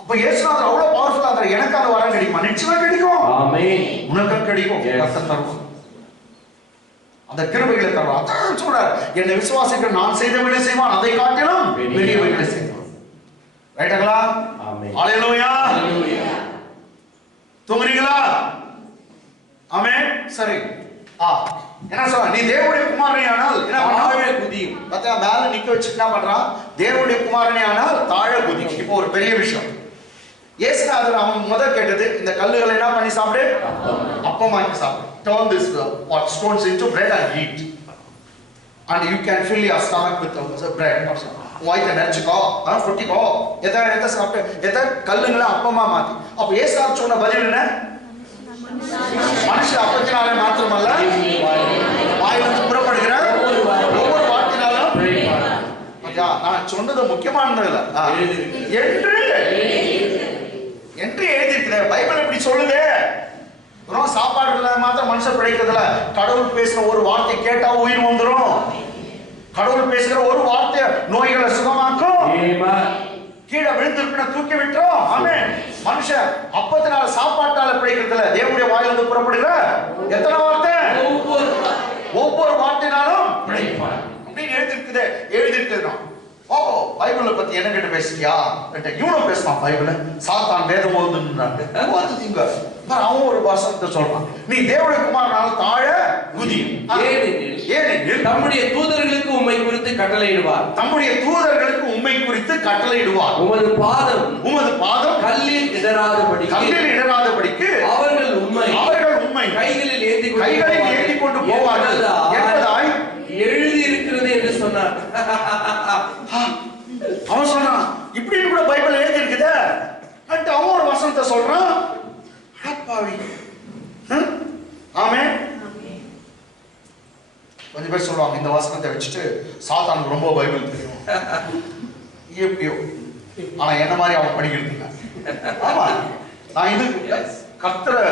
அப்ப இயேசுநாதர் அவ்வளவு பவர்ஃபுல்லா இருந்தார். எனக்கு அந்த வரம் கிடைக்குமா? நிச்சயமா கிடைக்கும். ஆமென். உனக்கு கிடைக்கும். கர்த்தர் தருவார். அந்த கிருபைகளை தருவார். அதான் சொல்றார், என்னை விசுவாசிக்கிற நான் செய்தவனை செய்வான், அதை காட்டிலும் பெரியவைகளை செய்வான். ரைட்டுங்களா? ஆமென். ஹalleluya. தூங்குறீங்களா? ஆமென். சரி. என்ன சொல்ற? நீ தேவனுடைய குமாரனே ஆனால் என்ன தாழ குதி. பத்தியா மேல நிக்க வச்சு என்ன பண்றான்? தேவனுடைய குமாரனே ஆனால் தாழ குதி. இப்போ ஒரு பெரிய விஷயம். இயேசுநாதர் அவன் முதல் கேட்டது, இந்த கல்லுகளை என்ன பண்ணி சாப்பிடு? அப்பமாக்கி சாப்பிடு. Turn this what stones into bread and eat. And you can fill your stomach with bread. வாய்க்க நெரிச்சுக்கோ, ஃபுட்டிக்கோ, எதை சாப்பிட்டு எதை கல்லுங்களை அப்பமா மாத்தி. அப்ப இயேசுநாதர் சொன்ன பதில் என்ன? மனுஷன் அப்பத்தினாலே மாத்திரமல்ல வாயிலிருந்து புறப்படுகிற ஒவ்வொரு வார்த்தையினாலும். நான் சொன்னது முக்கியமானது இல்ல என்று எழுதியிருக்கிற பைபிள் எப்படி சொல்லுது? சாப்பாடுல மாத்திரம் மனுஷன் பிழைக்கிறதுல கடவுள் பேசுற ஒரு வார்த்தை கேட்டா உயிர் வந்துடும். கடவுள் பேசுகிற ஒரு வார்த்தை நோய்களை சுகமாக்கும். கீழே விழுந்திருப்பின தூக்கி விட்டுரும். ஆமென். மனுஷன் அப்பத்தினால சாப்பாட்டால பிழைக்கிறதுல தேவனுடைய வாயிலிருந்து புறப்படுகிற எத்தனை வார்த்தை? ஒவ்வொரு வார்த்தைனாலும் பிழைப்பான் அப்படின்னு எழுதியிருக்குது. ஓ பைபிளை பத்தி என்ன கிட்ட பேசியா? இவனும் பேசுவான் பைபிள. சாத்தான் வேதம் ஓதுங்க. அவன் ஒரு வசனத்தை சொல்றான், நீ தேவனுடைய குமாரனால் தாழ குதி. ஏனெனில் தம்முடைய தூதர்களுக்கு உம்மை குறித்து கட்டளையிடுவார். தம்முடைய தூதர்களுக்கு உம்மை குறித்து கட்டளையிடுவார். உமது பாதம் கல்லில் இடராதபடிக்கு அவர்கள் உம்மை கைகளில் ஏந்தி கொண்டு போவார்கள் என்பதாய் எழுதி இருக்கிறது என்று சொன்னார். அவன் சொன்னான், இப்படின்னு கூட பைபிள் எழுதி இருக்குது. அவன் ஒரு வசனத்தை சொல்றான். ஆமென். கொஞ்சம் பேர் சொல்லுவாங்க இந்த வசனத்தை வச்சுட்டு சாத்தானுக்கு ரொம்ப பைபிள் தெரியும். எப்படியோ, ஆனா என்ன மாதிரி அவன் படிக்கிறது. ஆமா, நான் இது கர்த்தரை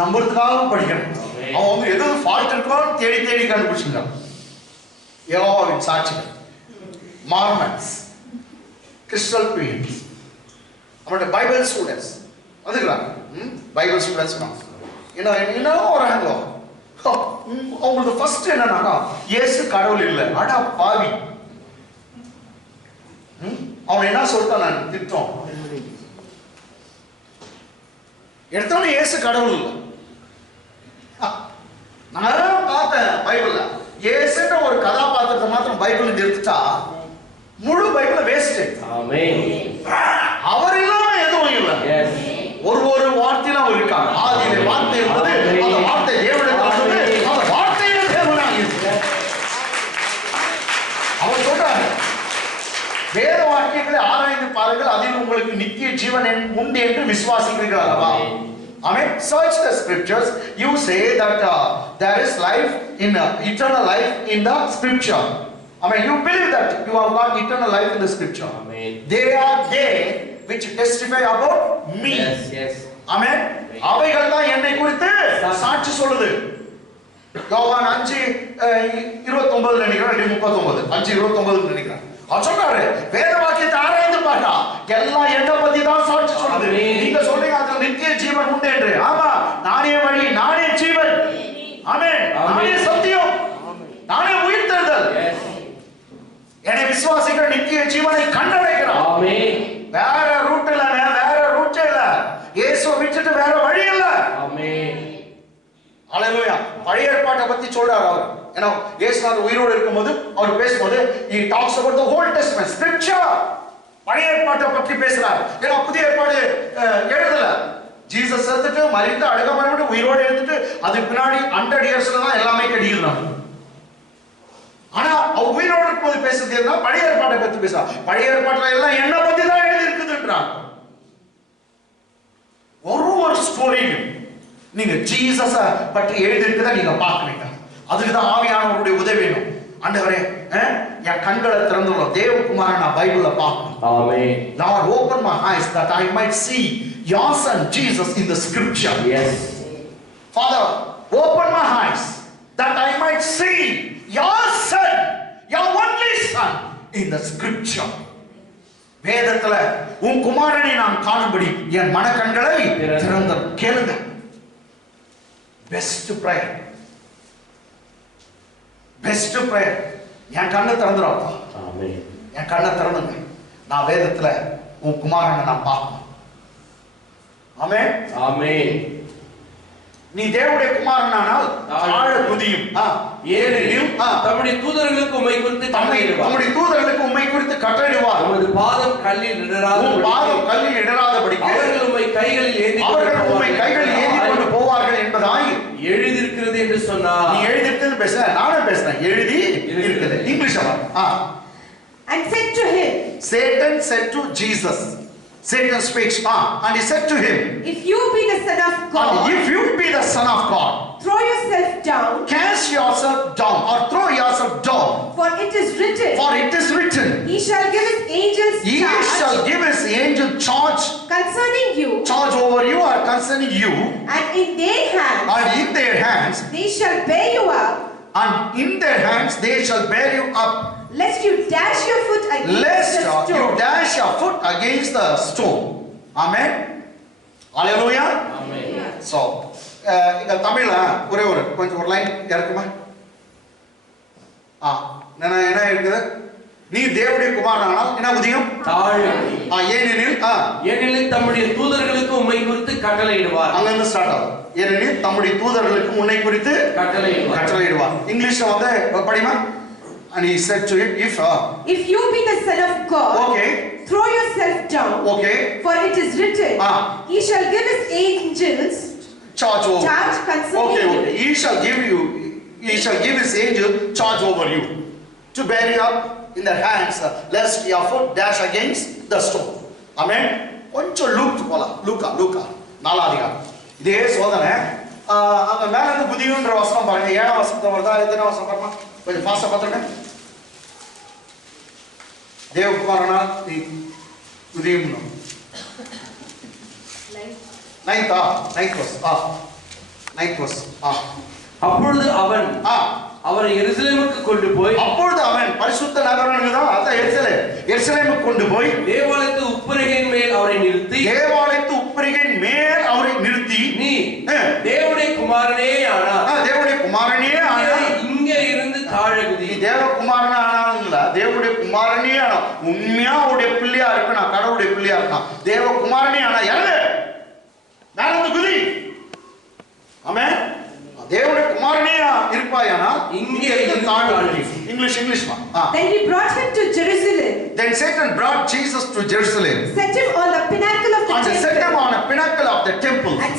நம்புறதுக்காக படிக்கிறேன். அவன் வந்து எது ஃபால்ட் இருக்கான்னு தேடி கண்டுபிடிச்சிருக்கான். யெகோவாவின் சாட்சிகள், மார்மன்ஸ், கிறிஸ்டல் குயின்ஸ், அவனுடைய பைபிள் ஸ்டூடெண்ட்ஸ் வந்துக்கிறாங்க. பைபிள் ஸ்டூடெண்ட்ஸ் என்ன வராங்களோ அவங்களுக்கு ஃபர்ஸ்ட் என்னன்னா இயேசு கடவுள் இல்லை. அடா பாவி, அவன் என்ன சொல்லிட்டான்? நான் திட்டம் எடுத்தவன இயேசு கடவுள் இல்லை. நான் பார்த்தேன் பைபிள்ல இயேசுன்ற ஒரு கதாபாத்திரத்தை மாத்திரம் பைபிள் நிறுத்திட்டா முழு பைபிள் வேஸ்ட். அவர் இல்லாம எதுவும் இல்லை. ஒரு வார்த்தையில அவர் இருக்காங்க. ஆதியிலே வார்த்தை இருந்தது, அந்த வார்த்தை தேவனிடத்தில் வந்தது, அந்த வார்த்தையில தேவனாக இருக்கிறார். அவர் சொல்றாரு, வேத வாக்கியங்களை ஆராய்ந்து பாருங்கள், அதில் உங்களுக்கு நித்திய ஜீவன் உண்டு என்று விசுவாசிக்கிறீர்கள் அல்லவா? Amen. Search the scriptures. You say that there is life in eternal life in the scripture. Amen. You believe that you have got eternal life in the scripture. Amen. They are they which testify about me. Yes. Amen. அவைகள் தான் என்னை குறித்து சாட்சி சொல்லுது. யோவான் 5:29 நினைக்கிறேன், 39 5:29 நினைக்கிறேன். அவர் சொல்றாரு, வேத வாக்கியத்தை ஆராய்ந்து பாருங்க, எல்லாம் என்ன பத்தி தான் சாட்சி சொல்லுது. நீங்க சொல்றீங்க அதுல நித்திய ஜீவன் உண்டு என்று. ஆமா, நானே வழி, நானே ஜீவன். ஆமென். நானே சத்தியம், நானே உயிர்த்தெழுதல். என்னை விசுவாசிக்கிற நித்திய ஜீவனை கண்டடைகிறான். வேற ரூட்ல ஏன்னா இயேசுநாதர் உயிரோடு இருக்கும்போது அவர் பேசும்போது he talks about the Old Testament scripture. பழைய ஏற்பாட்டை பற்றி பேசுறார். ஏன்னா புதிய ஏற்பாடு எழுதல. ஜீசஸ் செத்துட்டு மரித்து அடக்கமாயிட்டு உயிரோடு எழுந்துட்டு அதுக்கு பின்னாடி 100 இயர்ஸ்ல தான் எல்லாமே கிடைக்கிறாங்க. ஆனா அவர் உயிரோடு இருக்கும்போது பேசுறது என்ன? பழைய ஏற்பாட்டை பற்றி பேசுறார். பழைய ஏற்பாட்டுல எல்லாம் என்ன பத்தி தான் எழுதி இருக்குதுன்றாங்க. ஒரு ஸ்டோரியும் நீங்க ஜீசஸ பற்றி எழுதி இருக்குதா நீங்க பார்க்கறீங்க. அதுக்கு தான் ஆவியானவருடைய உதவி வேணும். ஆண்டவரே என் கண்களை திறந்துள்ளோம். தேவகுமாரன் நான் பைபிள்ல பார்க்கணும். Amen. Lord, open my eyes that I might see your son Jesus in the scripture. Yes. Father, open my eyes that I might see your son, your only son in the scripture. வேதத்துல உன் குமாரனை நான் காணும்படி என் மனக்கண்களை திறந்து கேளுங்க. Best prayer, best prayer. என் கண்ணை திறந்துருப்பா. Amen. என் கண்ணை திறந்துங்க. நான் வேதத்துல உன் குமாரனை நான் பார்க்கணும். ஆமென். Amen. நீ தேவனுடைய குமாரனானால் தாழ துதியும். ஏனெனில் தம்முடைய தூதர்களுக்கு உம்மை குறித்து கட்டளையிடுவார். தம்முடைய தூதர்களுக்கு உம்மை குறித்து கட்டளையிடுவார். உமது பாதம் கல்லில் இடராதபடி பாதம் கல்லில் இடராதபடி அவர்கள் உம்மை கைகளில் ஏந்தி கொண்டு போவார்கள் என்பதாய் எழுதியிருக்கிறது என்று சொன்னார். நீ எழுதியிருக்கிறது பேச, நானே பேசுறேன். எழுதி இருக்குது. இங்கிலீஷ்ல And said to him, Satan said to Jesus, Satan speaks, and he said to him, if you be the son of God, and if you be the son of God, throw yourself down, cast yourself down, or throw yourself down, for it is written, he shall give his angels charge concerning you, charge over you or concerning you, and in their hands they shall bear you up, and in their hands they shall bear you up, lest you dash your foot against the stone. Amen. Hallelujah. Amen. So இங்க தமிழ்ல ஒரே ஒரு கொஞ்சம் ஒரு லைன் இருக்குமா? என்ன இருக்குது? நீ தேவனுடைய குமாரனானால் என்ன உதியம்? ஏனெனில் தம்முடைய தூதர்களுக்கு உம்மை குறித்து கட்டளையிடுவார். அங்க இருந்து ஸ்டார்ட் ஆகும். ஏனெனில் தம்முடைய தூதர்களுக்கு உன்னை குறித்து கட்டளையிடுவார். இங்கிலீஷ்ல வந்து படிமா? And he said to him, if you be the son of God, okay, throw yourself down, okay, for it is written, he shall give his angels charge concerning you. He shall give his angel charge over you to bear you up in their hands, lest your foot dash against the stone. Amen. கொஞ்சம் லூக்கா 4 அதிகாரம். இதே சோதனை அங்க மேல இருந்து புதியன்ற வசனம் பாருங்க. 7ஆம் வசனத்தை வருதா? எத்தனை வசனம் பாருங்க. கொஞ்சம் ஃபாஸ்டா பாத்துங்க. தேவகுமாரனா நீ புதியம் 9th verse. அப்பொழுது அவன் அவரை எருசலேமுக்கு கொண்டு போய், அப்பொழுது அவன் பரிசுத்த நகரம்தான் அத எருசலேமுக்கு கொண்டு போய் தேவாலயத்து உப்பரிகையின் மேல் அவரை நிறுத்தி, நீ தேவனுடைய குமாரனே ஆனாய், இங்கே இருந்து தாழ குதி. நீ தேவகுமாரனே ஆனாலுங்களா? தேவனுடைய குமாரனே ஆனா உண்மையா உடைய பிள்ளையா இருக்கா? கடவுளுடைய பிள்ளையா இருக்கா? தேவகுமாரனே ஆனா யாரு? நானந்து குதி. ஆமென். தேவனுடைய குமாரனே இருப்பாயானா இங்கே தாழ்வு. இங்கிலீஷ் மா. Then he brought him to Jerusalem. Then Satan brought Jesus to Jerusalem. Set him on the pinnacle of the temple. And set him on a pinnacle of the temple. And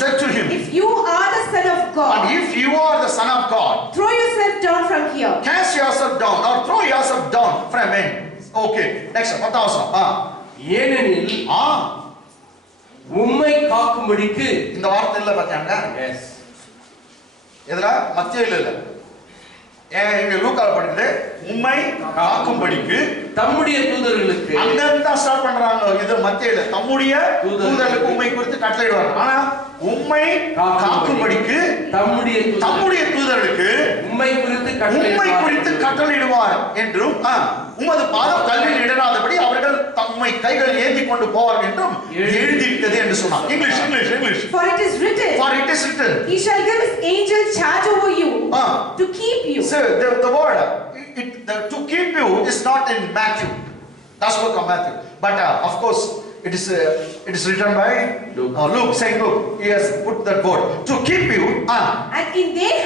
said to him, if you are the son of God, and if you are the son of God, throw yourself down from here. Cast yourself down or throw yourself down from men. Okay, next one. 1000. ஏனெனில் உம்மை காக்கும்படிக்கு, இந்த வார்த்தை இல்ல பாத்தீங்க. எஸ், எதுல? மத்தேயுல இல்ல. இங்க லூக்கால படிக்குது. உம்மை காக்கும்படிக்கு தம்முடைய தூதர்களுக்கு. அங்க இருந்து ஸ்டார்ட் பண்றாங்க. இது மத்தேயுல தம்முடைய தூதர்களுக்கு உம்மை குறித்து கட்டளையிடுவார். ஆனா உம்மை காக்கும்படிக்கு தம்முடைய தூதர்களுக்கு உம்மை குறித்து கட்டளையிடுவார் என்றும் உமது பாதம் கல்லில் இடராதபடி அவர்கள் தம்மை கைகளில் ஏந்தி கொண்டு போவார்கள் என்றும் எழுதியிருக்கிறது என்று சொன்னார். English. For it is written, he shall give his angel charge over you to keep you. So the word to keep you is not in Matthew. That's book of Matthew. But of course it is written by Luke, Saint Luke. He has put that word to keep you. And in their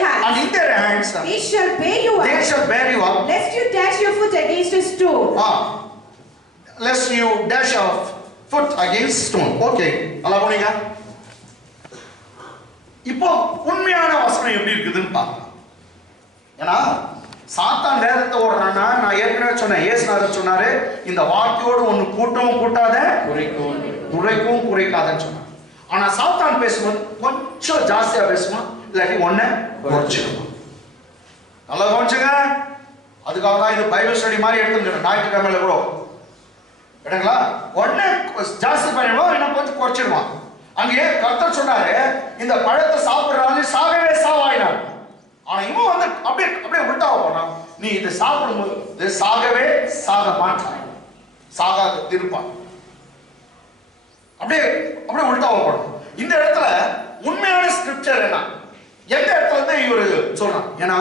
hands, they shall bear you up. Lest you dash your foot against a stone. Lest you dash your foot against stone. Okay. நல்லா போனீங்க. இப்போ உண்மையான வசனம் எப்படி இருக்குதுன்னு பாருங்க. ஏன்னா சாத்தான் வேதத்தை ஓடுறானா, நான் ஏற்கனவே சொன்னேன், இயேசுநாதர் சொன்னாரு, இந்த வார்த்தையோடு ஒண்ணு கூட்டவும் கூட்டாத, குறைக்கவும் குறைக்காதன்னு சொன்னார். ஆனா சாத்தான் பேசும்போது கொஞ்சம் ஜாஸ்தியா பேசுவான், இல்லாட்டி ஒண்ணு குறைச்சிடுவான். நல்லா கவனிச்சுங்க. அதுக்காக தான் இது பைபிள் ஸ்டடி மாதிரி எடுத்துக்கிறேன். ஞாயிற்றுக்கிழமையில கூட கேட்டங்களா, ஒண்ணு ஜாஸ்தி பண்ணிடுவோம், இன்னும் கொஞ்சம் குறைச்சிடுவான். அங்கே கர்த்தர் சொன்னாரு, இந்த பழத்தை சாப்பிடுறாங்க சாகவே சாவாயினார். ஆனா இவன் வந்து அப்படியே அப்படியே உள்டாவ போறான். நீ இதை சாப்பிடும்போது சாகவே சாக மாட்டான், சாகாத திருப்பான். அப்படியே அப்படியே உள்டாவ போறான். இந்த இடத்துல உண்மையான ஸ்கிரிப்சர் என்ன, எந்த இடத்துல இருந்து இவரு சொல்றான்? ஏன்னா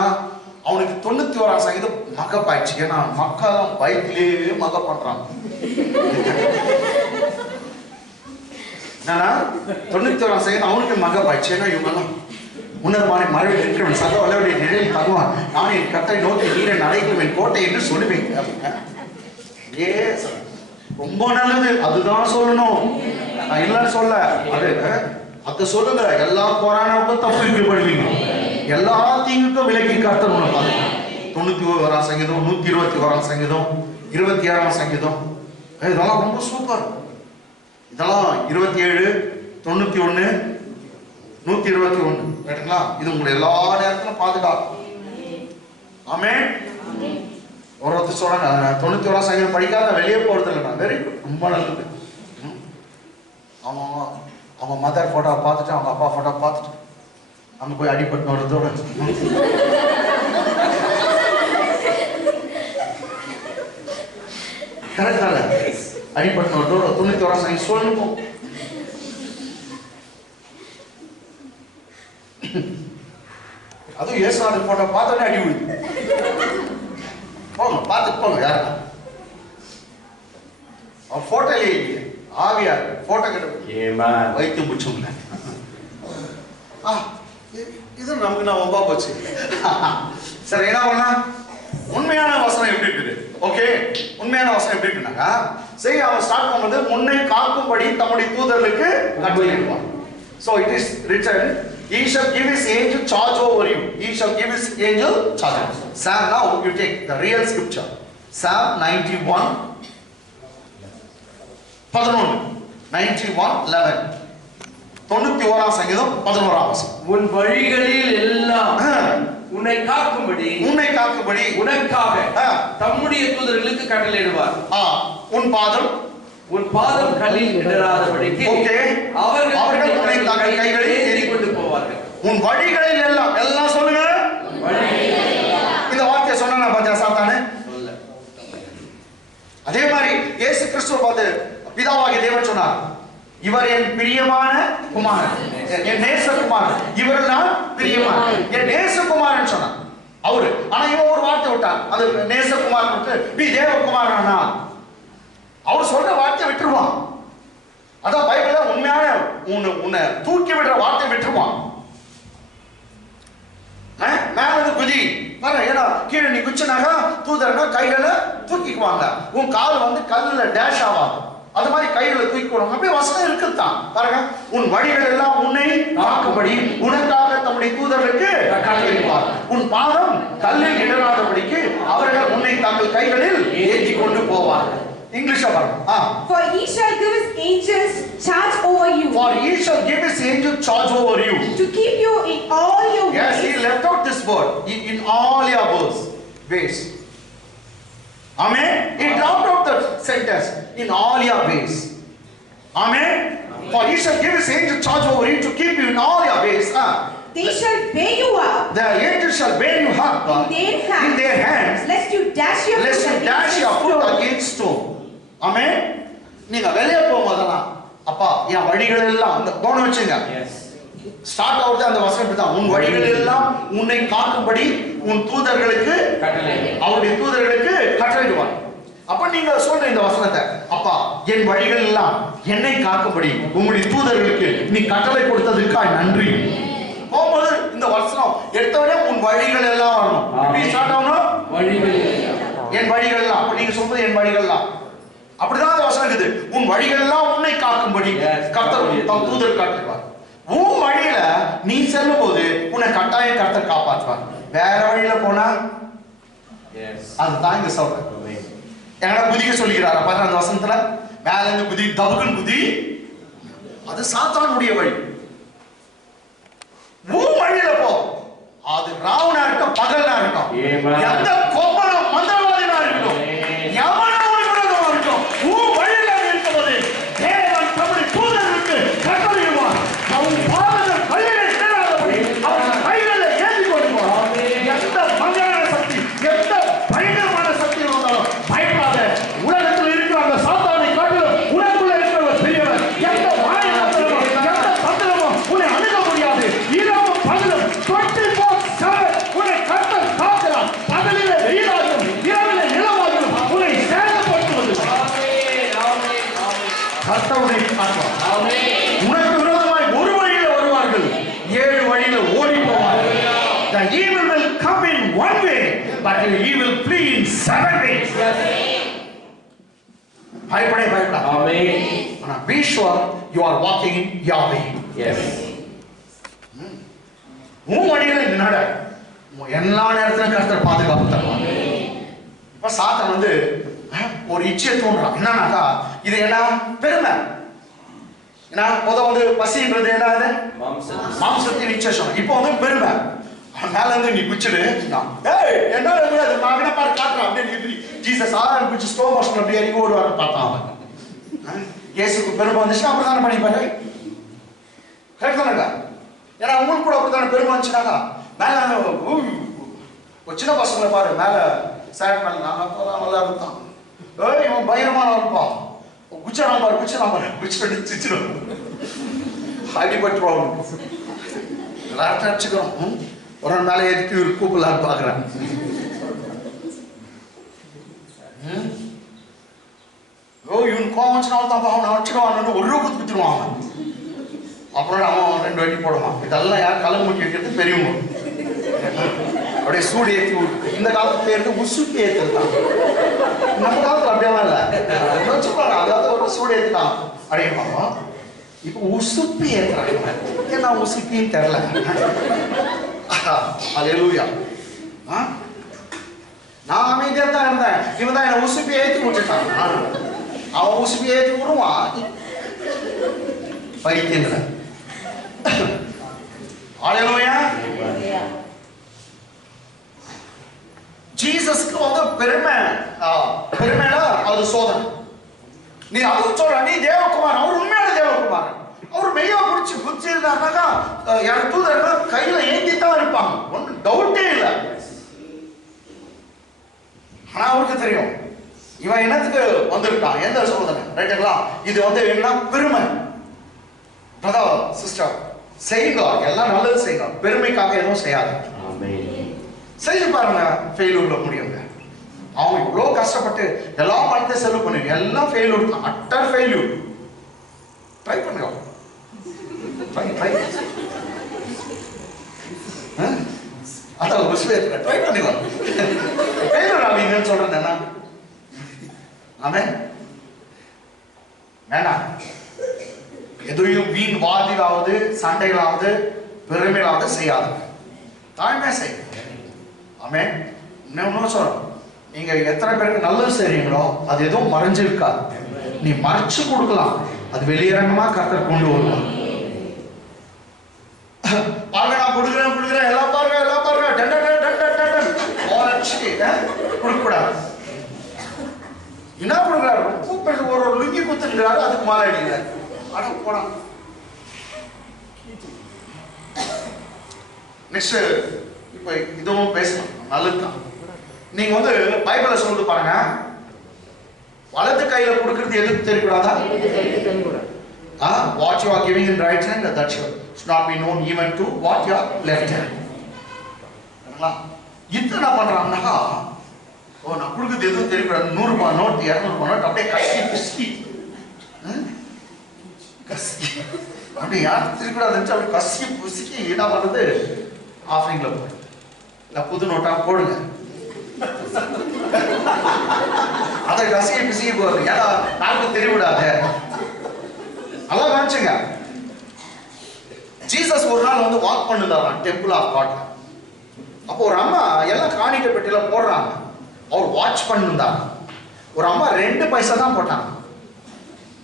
அவனுக்கு 91 சங்கீதம் மகப்பாயிடுச்சு. ஏன்னா மக்கள் பைக்கிலேயே மக பண்றான். என்னன்னா 91 சங்கீதம் அவனுக்கு மகப்பாயிடுச்சு. ஏன்னா இவங்க உன்னதமான மழை இருக்கிறவன் சக வளவுடைய நிழலில் தங்குவான், நான் என் கர்த்தரை நோக்கி நீரை நடைக்குவேன் கோட்டை என்று சொல்லுவேன். ஏ ரொம்ப நல்லது, அதுதான் சொல்லணும், நான் இல்லைன்னு சொல்ல. அது சொல்லுங்க, எல்லா கொரோனாவுக்கும் தப்பு விடுபடுவீங்க, எல்லா தீங்குக்கும் விலக்கி கர்த்தர் உன்னை பார்த்து. 91 சங்கீதம், 121 சங்கீதம், 26 சங்கீதம், இதெல்லாம் ரொம்ப சூப்பர். இதெல்லாம் 27, 91, 121 கேட்டுங்களா? இது உங்களை எல்லா நேரத்திலும் பாதுகாக்கும். ஆமென். ஒருத்தர் சொல்றாங்க 91 சங்கீதம் படிக்காத வெளியே போறது இல்லைண்ணா. வெரி குட், ரொம்ப நல்லது. அவங்க மதர் போட்டோ பார்த்துட்டு, அவங்க அப்பா போட்டோ பார்த்துட்டு அங்க போய் அடிபட்டு வரதோட கரெக்டால அடிபட்டு வரதோட 91 சங்கீதம் சொல்லணும். அதுவும் இயேசுநாதர் போட்டோ பார்த்தோன்னே அடி விழுது. போங்க பார்த்துட்டு போங்க. யாரு அவன் போட்டோ இல்லையே, ஆவியா போட்டோ கிட்ட வைத்தியம் பிடிச்சோம்ல. இது நமக்கு நான் ஒம்பா போச்சு. சரி, என்ன பண்ணா உண்மையான வசனம் எப்படி இருக்குது? ஓகே, உண்மையான வசனம் எப்படி இருக்குனாக்கா, சரி அவன் ஸ்டார்ட் பண்ணும்போது முன்னை காக்கும்படி தம்முடைய தூதர்களுக்கு கட்டளையிடுவான். So it is written, he shall give his angel charge over you. He shall give his angel charge. Psalm, now you take the real scripture. Psalm 91, 11. 91:11. 91 சங்கீதம் 11 வசனம். உன் வழிகளில் எல்லாம் உன்னை காக்கும்படி உனக்காக தம்முடைய தூதர்களுக்கு கட்டளையிடுவார். உன் பாதம் கல்லில் இடராதபடிக்கு அவர்கள் உன்னை தங்கள் கைகளில் ஏறி கொண்டு போவார்கள். உன் வழிகளில் எல்லாம் சொல்லுங்க. இந்த வார்த்தையை சொன்னா பாத்தியா சாத்தானே? அதே மாதிரி இயேசு கிறிஸ்துவை பார்த்து பிதாவாகிய தேவன் சொன்னார், இவர் என் பிரியமான குமாரன், என் நேசகுமாரன், இவர் நான் பிரியமான என் நேசகுமாரன் சொன்னார் அவரு. ஆனா இவன் ஒரு வார்த்தை விட்டான், அது நேசகுமாரன் விட்டு நீ தேவகுமாரனா, அவர் சொல்ற வார்த்தை விட்டுருவான். அதான் பைபிள்ல உண்மையான உன்னை தூக்கி விடுற வார்த்தை விட்டுருவான். மேல வந்து குதி வர, ஏன்னா கீழே நீ குச்சினாக்கா தூதரனா கைகளை தூக்கிக்குவாங்க, உன் கால் வந்து கல்லுல டேஷ் ஆவாங்க, அது மாதிரி கைகளை தூக்கிக்குவாங்க. அப்படியே வசனம் இருக்குதான் பாருங்க. உன் வழிகள் எல்லாம் உன்னை காக்கும்படி உனக்காக தம்முடைய தூதர்களுக்கு கட்டளையிடுவார். உன் பாதம் கல்லில் இடராதபடிக்கு அவர்கள் உன்னை தங்கள் கைகளில் ஏற்றி கொண்டு போவார்கள். English பாருங்க. For he shall give his angels charge over you. For he shall give his angel charge over you. To keep you in all your ways. Yes, he left out this word. In all your ways. Amen. He dropped out the sentence. In all your ways. Amen. For he shall give his angel charge over you to keep you in all your ways. They shall bear you up. The angels shall bear you up in their hands. Lest you dash your foot against stone. Amen. நீங்க வெளியே போகும்போதெல்லாம் அப்பா என் வழிகள் எல்லாம் அந்த போன வச்சுங்க. ஸ்டார்ட் ஆகுது அந்த வசனம் தான். உன் வழிகள் எல்லாம் உன்னை காக்கும்படி உன் தூதர்களுக்கு அவருடைய தூதர்களுக்கு கட்டளையிடுவார். அப்ப நீங்க சொல்ற இந்த வசனத்தை, அப்பா என் வழிகள் எல்லாம் என்னை காக்கும்படி உம்முடைய தூதர்களுக்கு நீ கட்டளை கொடுத்ததற்காக நன்றி. போகும்போது இந்த வசனம் எடுத்தவனே உன் வழிகள் எல்லாம் வரணும். எப்படி ஸ்டார்ட் ஆகணும்? வழிகள் என் வழிகள் எல்லாம். அப்ப நீங்க சொல்றது என் வழிகள் எல்லாம். அப்படிதான் அந்த வசனம் இருக்குது. உன் வழிகள் எல்லாம் உன்னை காக்கும்படி கர்த்தர் தம் தூதர் காட்டுவார். உன் வழியில நீ செல்லும் போது உன்னை கட்டாயம் கர்த்தர் காப்பாற்றுவார். வேற வழியில போனா அதுதான் இங்க சொல்றேன். எங்கடா குதிக்க சொல்லிக்கிறாரா பாருங்க அந்த வசனத்துல. மேல இருந்து குதி, தபுக்குன்னு குதி. அது சாத்தானுடைய வழி. உன் வழியில போ. அது ராவணா இருக்கட்டும், பகலா இருக்கட்டும், எந்த கோபன மந்திரவாதினா இருக்கட்டும், எவனா உனக்கு இருக்கட்டும், உன் வழியில இருக்கும்போது தேவன் தம்முடைய தூதர்களுக்கு கட்டளையிடுவார். அவன் பாதங்கள் கையிலே சேராதபடி அவன் கைகளை ஏந்தி கொள்வார். எந்த மந்திரமான சக்தி, எந்த பயங்கரமான சக்தி வந்தாலும் பயப்படாத. உலகத்தில் இருக்கிற அந்த சாத்தானை காட்டிலும் உனக்குள்ள இருக்கிறவர் பெரியவர். எந்த மாய மந்திரமோ எந்த தந்திரமோ உன்னை அணுக முடியாது. இரவும் பகலும் 24/7 உன்னை கர்த்தர் காக்கிறார். பகலிலே வெயிலாகும், இரவிலே நிலவாகும் உன்னை சேதப்படுத்துவது கர்த்தருடைய காப்பார். உனக்கு விரோதமாய் ஒரு வழியில வருவார்கள், 7 வழியில ஓடி போவார்கள். The evil will come in one way, but the evil flee in 7 ways. பயப்படே பயப்படா. ஆனா be sure you are walking in Yahweh. உன் வழியில நட. எல்லா நேரத்திலும் கர்த்தர் பாதுகாப்பு தருவார். இப்ப சாத்தான் வந்து ஒரு இச்சையை தூண்டுறான். என்னன்னாக்கா இது என்ன பெருமை. ஏன்னா முதல் வந்து பசின்றது என்னது? மாம்சத்தின் இச்சை சொன்ன. இப்போ வந்து பெருமை. மேல இருந்து நீ குச்சிடு. ஏய் என்ன அது மகனை பாரு காட்டுறான் அப்படின்னு ஜீசஸ் ஆறான் குச்சி ஸ்லோ மோஷன் அப்படி இறங்கி ஓடுவார்னு பார்த்தான் அவன். இயேசுக்கு பெருமை வந்துச்சுன்னா அப்படிதானே பண்ணிப்பாரு. கரெக்ட் தானேக்கா? ஏன்னா உங்களுக்கு கூட அப்படித்தானே பெருமை வந்துச்சுனாக்கா மேல ஒரு சின்ன பசங்களை பாரு மேல சேட் மேல நான் நல்லா இருந்தான். ஏய் இவன் பயங்கரமான இருப்பான். குச்சராம் பாரு குச்சடி சிச்சிடும் அடிபட்டுருவான். எல்லார்ட்ட அடிச்சுக்கிறோம். ஒரு நாள் மேலே ஏற்றி ஒரு கூப்பிடலான்னு பார்க்குறேன். இவன் கோவம் வச்சுனாலும் தான் அவனை அடிச்சுடுவான். ஒரு ரூபா குத்துருவான் அவன். அப்புறம் அவன் 2 வட்டி போடுவான். இதெல்லாம் யார் கலந்து முட்டி வைக்கிறது பெரியவங்க. அப்படியே சூடு ஏற்றி விட்டு இந்த காலத்து பேருக்கு உசுப்பி ஏற்றுதான். நம்ம காலத்தில் அப்படியெல்லாம் இல்லை வச்சுப்பாங்க. அதாவது ஒரு சூடு ஏற்றுதான் அப்படியே பார்ப்போம். இப்போ உசுப்பி ஏற்றுறாங்க. ஏன்னா உசுப்பின்னு தெரியல. அல்லேலூயா. நான் அமைதியா தான் இருந்தேன். இவன் தான் என்ன உசுப்பி ஏற்றி விட்டுட்டான். அவன் உசுப்பி ஏற்றி விடுவான். பைத்தியங்கள. அல்லேலூயா. ஜீசஸ்க்கு வந்து பெருமைனா அது சோதனை. நீ அதுவும் சொல்ற நீ தேவகுமார். அவர் உண்மையான தேவகுமார். அவர் மெய்யா குடிச்சு குச்சி இருந்தாருனாக்கா யார் தூதர்கள் கையில ஏந்தி தான் இருப்பாங்க. ஒன்றும் டவுட்டே இல்லை. ஆனா அவருக்கு தெரியும் இவன் என்னத்துக்கு வந்திருக்கான், எந்த சோதனை. ரைட்டுங்களா? இது வந்து என்ன பெருமை. பிரதர் சிஸ்டர் செய்யுங்க, எல்லாம் நல்லது செய்யுங்க. பெருமைக்காக எதுவும் செய்யாது. செய்து பாருங்க, ஃபெயிலூர்ல முடியுங்க. அவங்க இவ்வளோ கஷ்டப்பட்டு எல்லா பணத்தை செலவு பண்ணுங்க, எல்லாம் ஃபெயிலூர் தான். Utter failure. ட்ரை பண்ணுங்க. ட்ரை அதான் விஷயத்துல ட்ரை பண்ணுங்க. ஃபெயிலூர் ஆவீங்கன்னு சொல்றேன் என்ன. ஆமே வேண்டாம். எதையும் வீண் வாதிலாவது சண்டைகளாவது பெருமைகளாவது செய்யாதுங்க. தாழ்மையா செய்யுங்க. ஆமே. இன்னும் சொல்றேன், நீங்க எத்தனை பேருக்கு நல்லது செய்றீங்களோ அது எதுவும் மறைஞ்சிருக்காது. நீ மறைச்சு கொடுக்கலாம், அது வெளியரங்கமா கர்த்தர் கொண்டு வருவார். பாருங்க நான் கொடுக்குறேன் எல்லாம் பாருங்க கொடுக்கூடாது. என்ன கொடுக்குறாரு? கூப்பிட்டு ஒரு லுங்கி குத்துக்கிறாரு, அதுக்கு மாலை அடிக்கிறாரு. ஆனா போனா நெக்ஸ்ட் இப்ப இதுவும் பேசணும். நல்லதுதான். நீங்க வந்து பைபிளை சொல்லிட்டு பாருங்க. வலது கையில கொடுக்கிறது எதுக்கு தெரியக்கூடாதா? What you are giving in right hand, that should not be known even to what you are left hand. இது என்ன பண்றாங்கன்னா, நான் கொடுக்கிறது எதுவும் தெரியக்கூடாது. 100 ரூபாய் நோட் 200 ரூபாய் நோட் அப்படியே கட்டி பிஸ்கி அப்படி யாரும் திருக்கூடாதுன்னு அப்படி கசி புசிக்கி என்ன பண்ணுறது, ஆஃபரிங்ல போடு, இல்லை புது நோட்டா போடுங்க. அதை கசிய பிசிக்க போகுது, ஏன்னா நாக்கு தெரியவிடாது. நல்லா கவனிச்சுங்க. ஜீசஸ் ஒரு நாள் வந்து வாக் பண்ணுதாராம் டெம்பிள் ஆஃப் காட். அப்போ ஒரு அம்மா எல்லாம் காணிக்கை பெட்டியில போடுறாங்க, அவர் வாட்ச் பண்ணிருந்தாங்க. ஒரு அம்மா 2 பைசா தான் போட்டாங்க.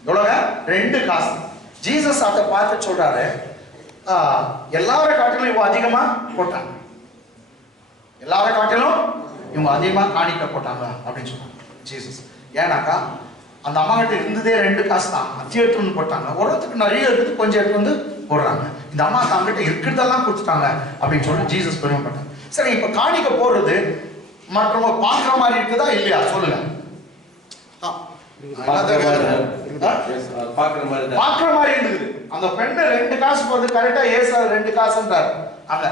எவ்வளோங்க? 2 காசு. ஜீசஸ் அதை பார்த்து சொல்றாரு, எல்லார காட்டிலும் இவங்க அதிகமா போட்டாங்க, எல்லார காட்டிலும் இவங்க அதிகமா காணிக்கை போட்டாங்க அப்படின்னு சொன்னாங்க ஜீசஸ். ஏன்னாக்கா அந்த அம்மா கிட்ட இருந்ததே 2 காசு தான், அத்தி எடுத்துன்னு போட்டாங்க. ஒருத்தருக்கு நிறைய இருக்குது, கொஞ்சம் எடுத்து வந்து போடுறாங்க. இந்த அம்மா தங்கிட்ட இருக்கிறதெல்லாம் கொடுத்துட்டாங்க அப்படின்னு சொல்லி ஜீசஸ் பெருமைப்பட்டாங்க. சரி, இப்ப காணிக்கை போடுறது மற்றவங்க பார்க்குற மாதிரி இருக்குதா இல்லையா சொல்லுங்க? பார்க்குற மாதிரி இருந்தது. அந்த பெண்ணு 2 காசு போடுறது கரெக்டா ஏசா 2 காசுன்றாரு அங்க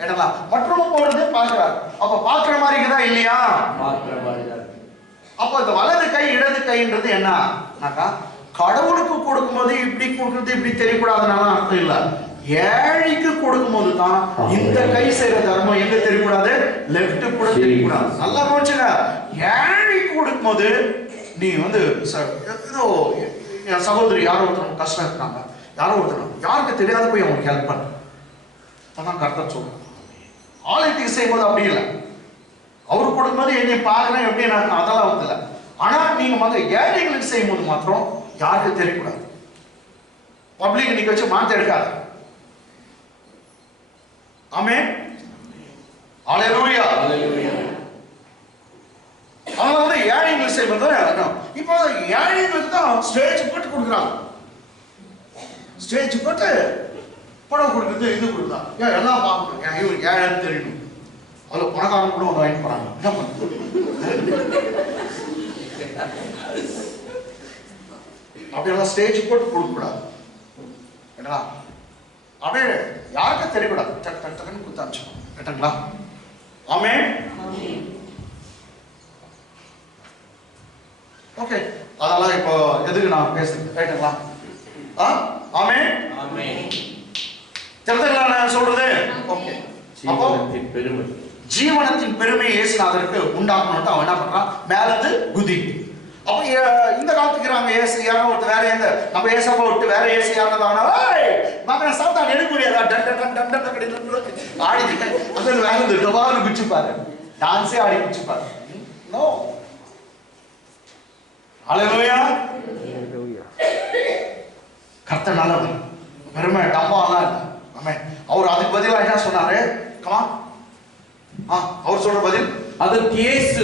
என்னங்களா, மற்றவங்க போடுறது பார்க்கிறார். அப்ப பார்க்குற மாதிரி இருக்குதா இல்லையா? அப்ப இந்த வலது கை இடது கைன்றது என்னக்கா, கடவுளுக்கு கொடுக்கும்போது இப்படி கொடுக்கறது இப்படி தெரியக்கூடாதுனால அர்த்தம் இல்ல. ஏழைக்கு கொடுக்கும் போது தான் இந்த கை செய்யற தர்மம் எங்க தெரியக்கூடாது, லெப்ட் கூட தெரியக்கூடாது. நல்லா கவனிச்சுங்க. ஏழைக்கு கொடுக்கும் போது நீ வந்து ஏதோ என் சகோதரி யாரோ ஒருத்தர் கஷ்டம் இருக்காங்க, யாரோ ஒருத்தர் யாருக்கு தெரியாத போய் அவங்களுக்கு ஹெல்ப் பண்ண, அதான் கர்த்தர் சொல்றேன். ஆலயத்துக்கு செய்யும்போது அப்படி இல்லை, அவரு கொடுக்கும்போது என்னை பார்க்கணும் எப்படி நான் அதெல்லாம் வந்து இல்லை. ஆனா நீங்க வந்து ஏழைகளுக்கு செய்யும்போது மாத்திரம் யாருக்கு தெரியக்கூடாது, பப்ளிக் இன்னைக்கு வச்சு மாத்த எடுக்காது. ஆமென், ஹல்லேலூயா. அவங்க வந்து ஏழைகளுக்கு செய்யும்போது இப்போ ஏழைகளுக்கு தான் ஸ்டேஜ் போட்டு கொடுக்குறாங்க, ஸ்டேஜ் போட்டு படம் கொடுக்குறது, இது கொடுக்குறாங்க. ஏன் எல்லாம் பார்க்கணும், இவங்க ஏழைன்னு தெரியணும். அதில் பணக்காரங்க கூட வந்து வாங்கி போறாங்க. என்ன பண்ணுறது, அப்படியெல்லாம் ஸ்டேஜ் போட்டு கொடுக்கக்கூடாது. என்னடா அப்படியே யாருக்கும் தெரியக்கூடாது, டக்கு டக்கு டக்குன்னு கொடுத்து அனுப்பிச்சோம். கேட்டுங்களா? ஆமென். ஓகே, அதெல்லாம் இப்போ எதுக்கு நான் பேசுறேன், கேட்டுங்களா? ஆமென். தெரிஞ்சுங்களா நான் சொல்றது? ஓகே, அப்போ ஜீவனத்தின் பெருமை இயேசுநாதருக்கு உண்டாக்கணும். அவன் என்ன பண்றான், மேலது குதி. அப்ப இந்த காலத்துக்குறாங்க ஏசு யாரோ ஒருத்தர் வேற எந்த நம்ம ஏசாவை விட்டு வேற ஏசு யாருன்னா மகனை சாத்தான் எடுக்க முடியாதா, டன் டன் டன் டன் ஆடி அந்த வேற டபால் குச்சிப்பாரு, டான்ஸே ஆடி குச்சிப்பாரு. நோ, ஹல்லேலூயா. கர்த்தர் நல்லவர், பெருமை டப்பாலாம் இல்லை. ஆமென். அவர் அதுக்கு பதிலாக என்ன சொன்னாரு, கமா அவர் சொல்ற பதில், அதற்கு இயேசு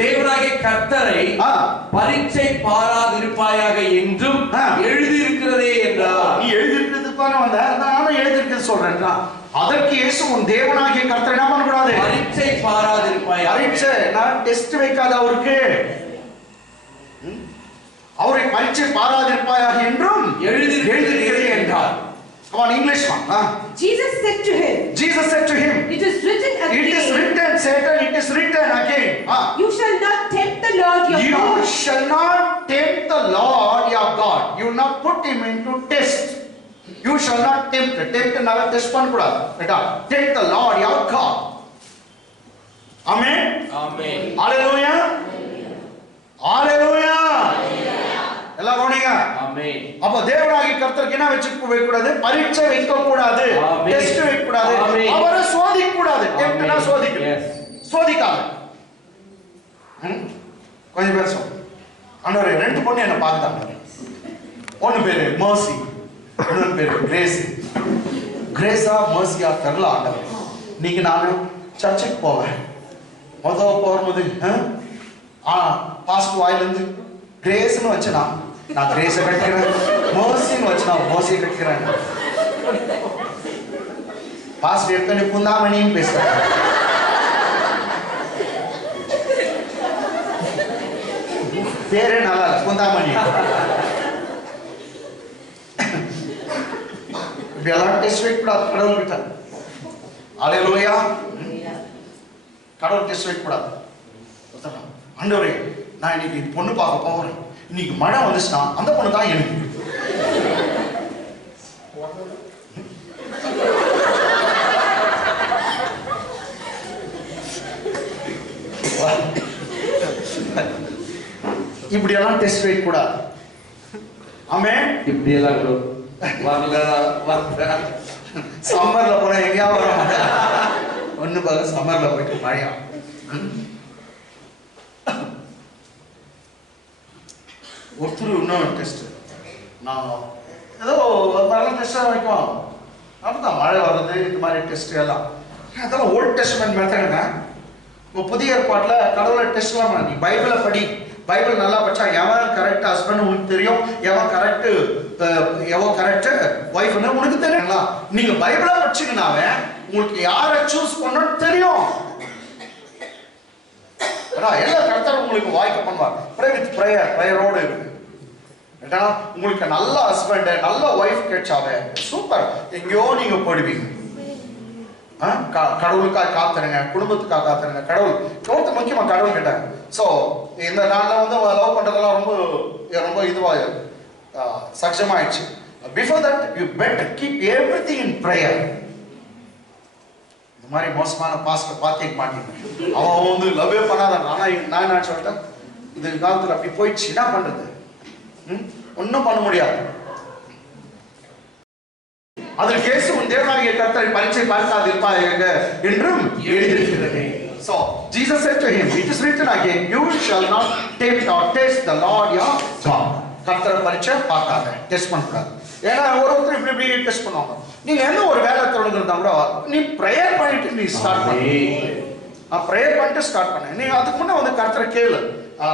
தேவனாகிய கர்த்தரை பரீட்சை பாராதிருப்பாயாக என்றும் எழுதியிருக்கிறதே என்றார். நீ எழுதியிருக்கிறது பாரு வந்த, நானும் எழுதியிருக்கிறது சொல்றேன். அதற்கு இயேசு உன் தேவனாகிய கர்த்தரை என்ன பண்ணக்கூடாது, பரீட்சை பாராதிருப்பாயாக. பரீட்சை நான் டெஸ்ட் வைக்காத அவருக்கு, அவரை பரீட்சை பாராதிருப்பாயாக என்றும் எழுதியிருக்கிறதே என்றார். Come on, English one. Jesus said to him. It is written again. It is written, Satan. It is written again. You shall not tempt the Lord your God. You shall not tempt the Lord your God. You will not put him into test. You shall not tempt. Tempt naga test பண்ணக்கூடாது. ரைட்டா? Tempt the Lord your God. Amen. Amen. Hallelujah. Hallelujah. எல்லாம் கவனிங்க. ஆமென். அப்ப தேவனாகிய கர்த்தருக்கு என்ன வைக்க கூடாது, பரீட்சை வைக்க கூடாது, டெஸ்ட் வைக்க கூடாது, அவரை சோதிக்க கூடாது. டெம்ப்ட்னா சோதிக்கணும், சோதிக்காத. கொஞ்சம் பேர் சொல்லுங்க, ஆண்டவரே 2 பொண்ணு என்ன பார்த்தாங்க, ஒன்னு பேரு மர்சி, இன்னொரு பேரு கிரேஸ். கிரேஸா மர்சியா தெரியல ஆண்டவர். இன்னைக்கு நான் சர்ச்சுக்கு போவேன், முதல் போகும்போது பாஸ்ட் வாயிலிருந்து கிரேஸ்னு வச்சுனா நான் கிரேஸை கட்டிக்கிறேன், மர்சின்னு வச்சு நான் மர்சியை கட்டிக்கிறேன். பாஸ்ட் எத்தனை புந்தாமணின்னு பேசுறேன். பேரே நல்லா இல்லை, புந்தாமணி. இப்படி எல்லாம் டெஸ்ட் வைக்கக்கூடாது கடவுள் கிட்ட. ஹல்லேலூயா. கடவுள் டெஸ்ட் வைக்கக்கூடாது. ஆண்டவரே நான் இன்னைக்கு பொண்ணு பார்க்க போகிறேன், இன்னைக்கு மழை வந்துச்சுன்னா அந்த பொண்ணு தான் எனக்கு இப்படி எல்லாம் டெஸ்ட் வைக்க கூடாது. ஆமென். இப்படி எல்லாம் சம்மர்ல போனா எங்கேயாவது வர மாட்டேன். ஒண்ணு பாரு, சம்மர்ல போயிட்டு மழையா. ஒருத்தர் இன்னொரு டெஸ்ட், நான் ஏதோ நல்ல டெஸ்டாக வைக்கும். அப்படிதான் மழை வர்றது, இந்த மாதிரி டெஸ்ட் எல்லாம் அதெல்லாம் ஓல்ட் டெஸ்ட்மென்ட் மெத்தடுங்க. இப்போ புதிய ஏற்பாட்டில் கடவுளை டெஸ்ட்லாம் பண்ணி பைபிளை படி. பைபிள் நல்லா படிச்சா எவன் கரெக்ட் ஹஸ்பண்ட் உனக்கு தெரியும், எவன் கரெக்ட் ஒய்ஃப்னு உனக்கு தெரியுங்களா? நீங்க பைபிளா படிச்சீங்கன்னாவே உங்களுக்கு யாரை சூஸ் பண்ணணும்னு தெரியும். எல்லா கர்த்தரும் உங்களுக்கு வாய்க்க பண்ணுவார். ப்ரே வித் ப்ரேயரோடு இருக்கு. உங்களுக்கு நல்ல ஹஸ்பண்ட் நல்ல ஒய்ஃப் கிடைச்சாவே சூப்பர். எங்கேயோ நீங்க போடுவீங்க. கடவுளுக்காக காத்துருங்க, குடும்பத்துக்காக காத்துருங்க. கடவுள் ஒருத்தர் முக்கியமா கடவுள் கேட்டாங்க. ஸோ இந்த நாளில் வந்து லவ் பண்றதெல்லாம் ரொம்ப ரொம்ப இதுவாக சக்சமாயிடுச்சு. Before that you better keep everything in prayer. இந்த மாதிரி மோசமான பாஸ்டர் பார்த்துக்க மாட்டீங்க. அவன் வந்து லவ்வே பண்ணாதான். ஆனால் நான் என்ன சொல்லிட்டேன், இது காலத்தில் அப்படி போயிடுச்சு, என்ன பண்றது? ஒன்றும் பண்ண முடியாது. அதில் இயேசு உன் தேவனாகிய கர்த்தரை பரீட்சை பார்க்காதிருப்பாயாக என்றும் எழுதியிருக்கிறது. So Jesus said to him, it is written again, you shall not tempt or test the Lord your God. கர்த்தரை பரீட்சை பார்க்காத, டெஸ்ட் பண்ணக்கூடாது. ஏன்னா ஒருத்தர் இப்படி டெஸ்ட் பண்ணுவாங்க. நீங்க என்ன ஒரு வேலை தொடங்குறதா கூட நீ ப்ரேயர் பண்ணிட்டு நீ ஸ்டார்ட் பண்ணு. ப்ரேயர் பண்ணிட்டு ஸ்டார்ட் பண்ணு. நீ அதுக்கு முன்னே வந்து கர்த்தரை கேளு.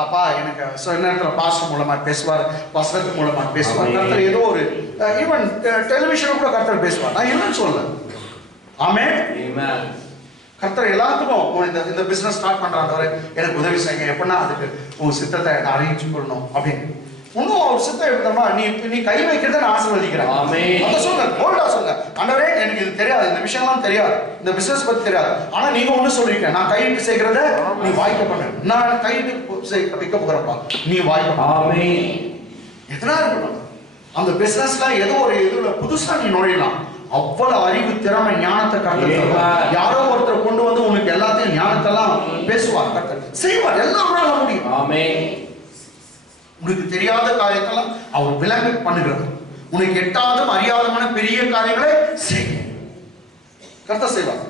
அப்பா எனக்கு சில நேரத்தில் பாஸ்டர் மூலமா பேசுவார், வசனத்து மூலமா பேசுவார். கர்த்தர் ஏதோ ஒரு ஈவன் டெலிவிஷன் கூட கர்த்தர் பேசுவார். நான் இல்லைன்னு சொல்ல. ஆமென். கர்த்தர் எல்லாத்துக்கும் இந்த பிசினஸ் ஸ்டார்ட் பண்றாண்டவரை எனக்கு உதவி செய்யுங்க, எப்படின்னா அதுக்கு உன் சித்தத்தை நான் அரேஞ்ச் பண்ணணும் அப்படின்னு. இன்னும் ஒரு சித்தம் எப்படின்னா நீ கை வைக்கிறத நான் ஆசீர்வதிக்கிறேன். அதை சொல்லுங்க, போல்டா சொல்லுங்க. ஆண்டவரே எனக்கு இது தெரியாது, இந்த விஷயம்லாம் தெரியாது, இந்த பிசினஸ் பத்தி தெரியாது. ஆனா நீங்க ஒண்ணு சொல்லிருக்க, நான் கையிட்டு செய்கிறத நீ வாய்க்க பண்ண, நான் கையிட்டு வைக்க போகிறப்பா நீ வாய்க்க. எத்தனை இருக்கணும் அந்த பிசினஸ்ல ஏதோ ஒரு இதுல புதுசா நீ நுழையலாம். அவ்வளவு அறிவு, திறமை, ஞானத்தை கர்த்தர் யாரோ ஒருத்தர் கொண்டு வந்து உனக்கு எல்லாத்தையும் ஞானத்தெல்லாம் பேசுவார். கர்த்தர் செய்வார், எல்லாம் முடியும். உனக்கு தெரியாத காரியத்தெல்லாம் அவர் விளங்க பண்ணுகிறது. உனக்கு எட்டாவதும் அறியாதமான பெரிய காரியங்களை செய்ய கர்த்தர் செய்வார்.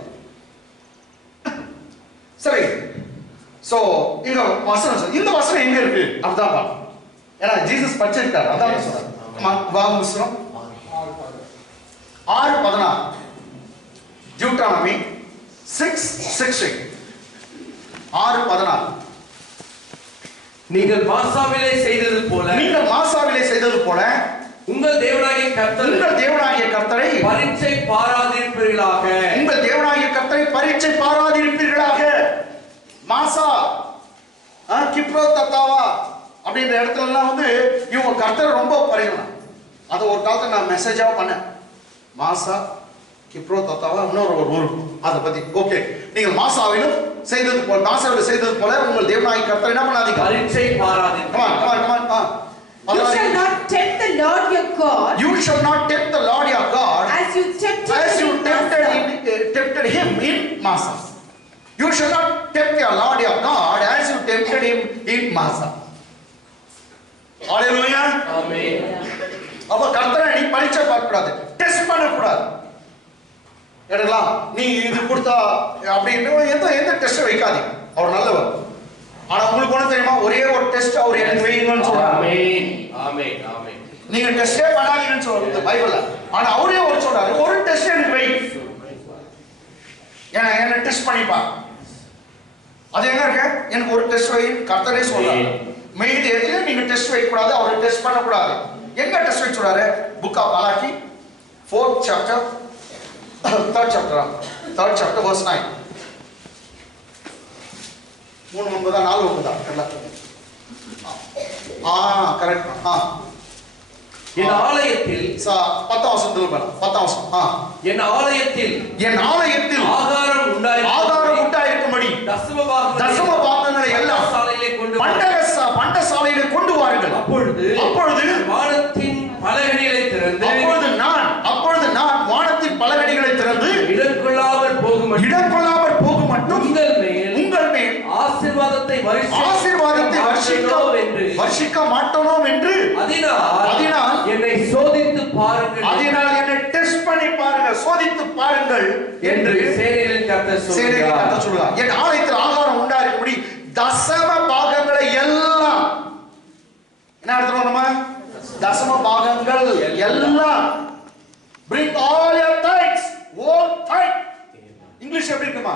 சரி, சோ இந்த வசனம், இந்த வசனம் எங்க இருக்கு அப்படிதான். ஏன்னா ஜீசஸ் படிச்சிருக்காரு, அதான் சொல்றாரு. வாங்க 6:16 Deuteronomy 6:16 6:16 நீங்கள் மாசாவிலே செய்தது போல உங்கள் தேவனாகிய கர்த்தரை பரீட்சை பாராதிருப்பீர்களாக. உங்கள் தேவனாகிய கர்த்தரை பரீட்சை பாராதிருப்பீர்களாக. மாசா கிப்ரோ தத்தாவா அப்படின்ற இடத்துல எல்லாம் வந்து இவங்க கர்த்தரை ரொம்ப பரிகணும். அதை ஒரு காலத்துல நான் மெசேஜா பண்ணேன். மாசா கிப்ரோ தத்தாவா இன்னொரு ஒரு ஊர், அதை பத்தி. ஓகே, நீங்கள் மாசாவிலும் செய்தது போல உங்கள் தேவனாகிய கர்த்தரை என்ன பண்ணாதீங்க, பரீட்சை பாராதீங்க. You shall not tempt the Lord your God. You shall not tempt the Lord your God as you tempted him in Massa. You shall not tempt your Lord your God as you tempted him in Massa. Hallelujah. Amen. அப்ப கர்த்தரை நீ பரீட்சை பார்க்க கூடாது, டெஸ்ட் பண்ண கூடாது. எடுக்கலாம் நீ இது கொடுத்தா அப்படின்னு எந்த டெஸ்ட் வைக்காதீங்க. அவர் நல்லவர். ஆனா உங்களுக்கு ஒண்ணு தெரியுமா, ஒரே ஒரு டெஸ்ட் அவர் எனக்கு வைங்கன்னு சொல்றாரு. ஆமென் ஆமென். நீங்க டெஸ்டே பண்ணாதீங்கன்னு சொல்றது பைபிள்ல. ஆனா அவரே ஒரு சொல்றாரு, ஒரு டெஸ்ட் எனக்கு வை, என்ன டெஸ்ட் பண்ணிப்பா. அது எங்க இருக்கு, எனக்கு ஒரு டெஸ்ட் வை கர்த்தரே சொல்றாரு. மீதி எதுலயும் நீங்க டெஸ்ட் வைக்க கூடாது, அவரை டெஸ்ட் பண்ண கூடாது. எங்க டெஸ்ட் வைக்க சொல்றாரு? Book of Malachi 4th chapter 3rd chapter verse 9. 3:9 4:9 correct. என் ஆலயத்தில் 10 வருஷம் என் ஆலயத்தில் ஆகாரம் உண்டாயிருக்கும்படி தசம பாகங்களை எல்லாம் பண்டசாலையிலே கொண்டு வாருங்கள். அப்பொழுது வானத்தின் பலகணிகளை திறந்து வானத்தின் பலகணிகளை திறந்து இடங்கொள்ளாமல் போகும் மட்டும் உங்கள் மேல் ஆசீர்வாதத்தை வருஷிக்க மாட்டோம் என்று அதனால் என்னை சோதித்து பாருங்கள், அதனால் என்னை டெஸ்ட் பண்ணி பாருங்க, சோதித்து பாருங்கள் என்று சேனைகளின் கர்த்தர் சொல்கிறார். என் ஆலயத்தில் ஆகாரம் உண்டாயிருக்கும்படி தசம பாகங்களை எல்லாம், என்ன அர்த்தம் நம்ம தசம பாகங்கள் எல்லாம், bring all your tithes, all tithe. English எப்படி இருக்குமா?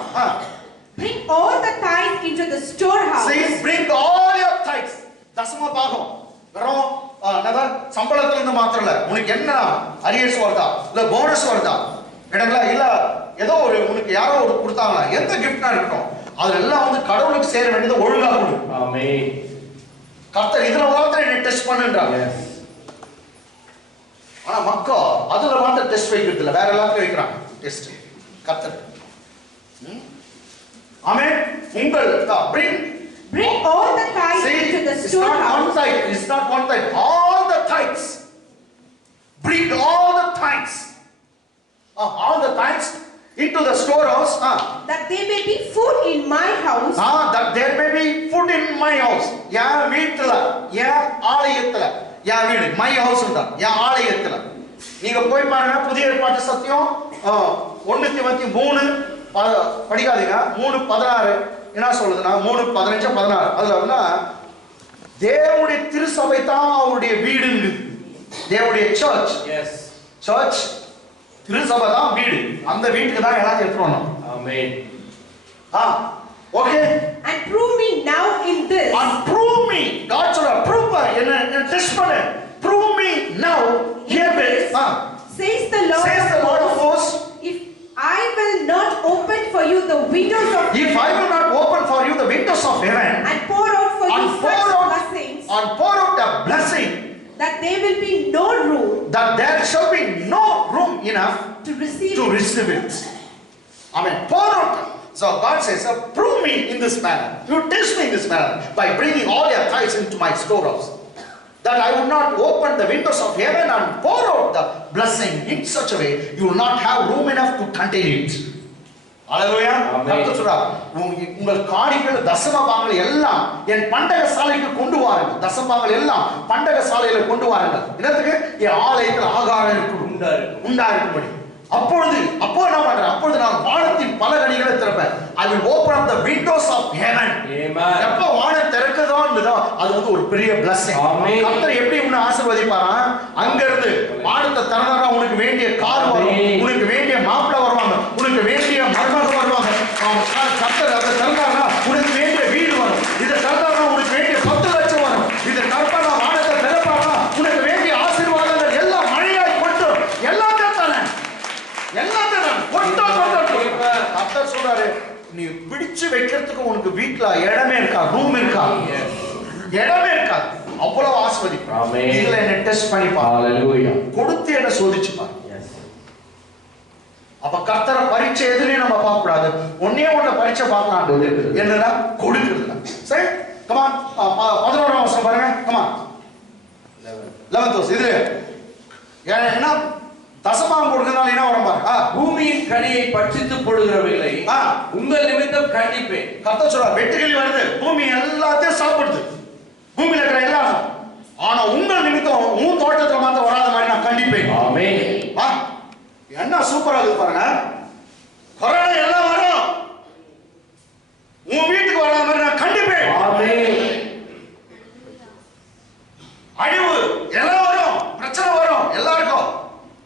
Bring all the tithes into the storehouse. Say bring all your tithes. தசம பாகம் வெறும் சம்பளத்துல இருந்து மாத்திரம் இல்ல, உனக்கு என்ன அரியர்ஸ் வருதா இல்ல போனஸ் வருதா இடங்களா இல்ல ஏதோ ஒரு உனக்கு யாரோ ஒரு கொடுத்தாங்களா, எந்த கிஃப்டா இருக்கட்டும் அதெல்லாம் வந்து கடவுளுக்கு சேர வேண்டியது ஒழுங்கா கொடு. ஆமென். கர்த்தர் இதுல மாத்திரம் என்ன டெஸ்ட் பண்ணுன்றாங்க. ஆனா மக்கள் அதுல மாத்திரம் டெஸ்ட் வைக்கிறது இல்ல, வேற எல்லாத்தையும் வைக்கிறாங்க டெஸ்ட். கர்த்தர் ஆமென். உங்கள் bring all the tithes into the storehouse. It's not one tithe, all the tithes. Bring all the tithes. All the tithes into the storehouse. That there may be food in my house. That there may be food in my house. என் வீட்டுல, என் ஆலயத்துல, என் வீடு my house தான், என் ஆலயத்துல. நீங்க போய் பாருங்க புதிய ஏற்பாட்டு சத்தியம் 1 தீமோத்தேயு 3 படிக்காதீங்க, 3:16 என்ன சொல்லுதுன்னா 3:15-16 அதுல தேவனுடைய திருசபை தான் அவருடைய வீடுங்க. தேவனுடைய சர்ச், சர்ச் திருசபை தான் வீடு, அந்த வீட்டுக்கு தான் எல்லாம் எடுத்துறோம். ஆமென். Okay. And prove me now in this. And prove me, God சொல்ற prove என்ன டெஸ்ட் பண்ணு, prove me now here with says the Lord of hosts, if I will not open for you the windows of if I will not open for you the windows of heaven and pour out for you such blessings, and pour out a blessing, that there will be no room, that there shall be no room enough to receive it. Amen. Pour out. So God says, prove me in this manner, you test me in this manner by bringing all your tithes into my storehouse, that I would not open the windows of heaven and pour out the blessing in such a way you will not have room enough to contain it. Hallelujah. கர்த்தர் சொல்றார், உங்கள் காணிக்கைகள் தசம பாகங்கள் எல்லாம் என் பண்டக சாலைக்கு கொண்டு வாருங்கள். தசம பாகங்கள் எல்லாம் பண்டக சாலையில கொண்டு வாருங்கள். என்னத்துக்கு? என் ஆலயத்தில் ஆகாரம் உண்டாயிருக்கும்படி. அப்போ என்ன பண்றேன்? அப்பொழுது நான் வானத்தின் பல கனிகளை திறப்பேன். I will open up the windows of heaven. Amen. எப்ப வானம் திறக்குதோ அது வந்து ஒரு பெரிய blessing. கர்த்தர் எப்படி உன்னை ஆசீர்வதிப்பாரா? அங்க இருந்து வானத்தை திறந்தாரா உனக்கு வேண்டிய கார் வரும், உனக்கு வேண்டிய மாப்பிள்ளை வருவாங்க, உனக்கு வேண்டிய மருமக வருவாங்க. கர்த்தர் அதை திறந்தாரா உனக்கு வேண்டிய வீடு வரும், இதை திறந்தாரா உனக்கு வேண்டிய 10 லட்சம் வரும், இதை திறந்தாரா வானத்தை திறப்பாரா உனக்கு வேண்டிய ஆசீர்வாதங்கள் எல்லாம் மழையாய் கொண்டு எல்லாத்தையும் தரேன். கர்த்தர் சொல்றாரு, நீ பிடிச்சு வைக்கிறதுக்கு உனக்கு வீட்ல இடமே இருக்கா, ரூம் இருக்கா, இடமே இருக்கா, அவ்வளவு ஆசீர்வதிப்பார். இதுல என்ன டெஸ்ட் பண்ணி பாரு, ஹalleluya, கொடுத்து என்ன சோதிச்சு பாரு. அப்ப கர்த்தரை பரீட்சை எதுலயும் நம்ம பார்க்க கூடாது, ஒண்ணே பரீட்சை பார்க்கலாம், என்னன்னா கொடுக்கிறது. சரி, come on, 11ஆம் வசனம் பாருங்க, come on, 11th verse. இது என்ன தசமாம் கொடுக்கிறதால என்ன வரும் பாருங்க, பூமியின் கனியை பட்சித்து போடுகிறவைகளை உங்கள் நிமித்தம் கண்டிப்பேன். கர்த்தர் சொல்றார், வெட்டுக்கிளி வருது, பூமி எல்லாத்தையும் சாப்பிடுது, பூமியில இருக்கிற எல்லாம், ஆனா உங்கள் நிமித்தம் உன் தோட்டத்துல மாத்த வராத மாதிரி நான் கண்டிப்பேன். ஆமென். என்ன சூப்பரா இருக்கு பாருங்க, கொரோனா எல்லாம் வரும், உன் வீட்டுக்கு வராத மாதிரி நான் கண்டிப்பேன். ஆமென். அழிவு எல்லாம் வரும், பிரச்சனை வரும் எல்லாருக்கும்,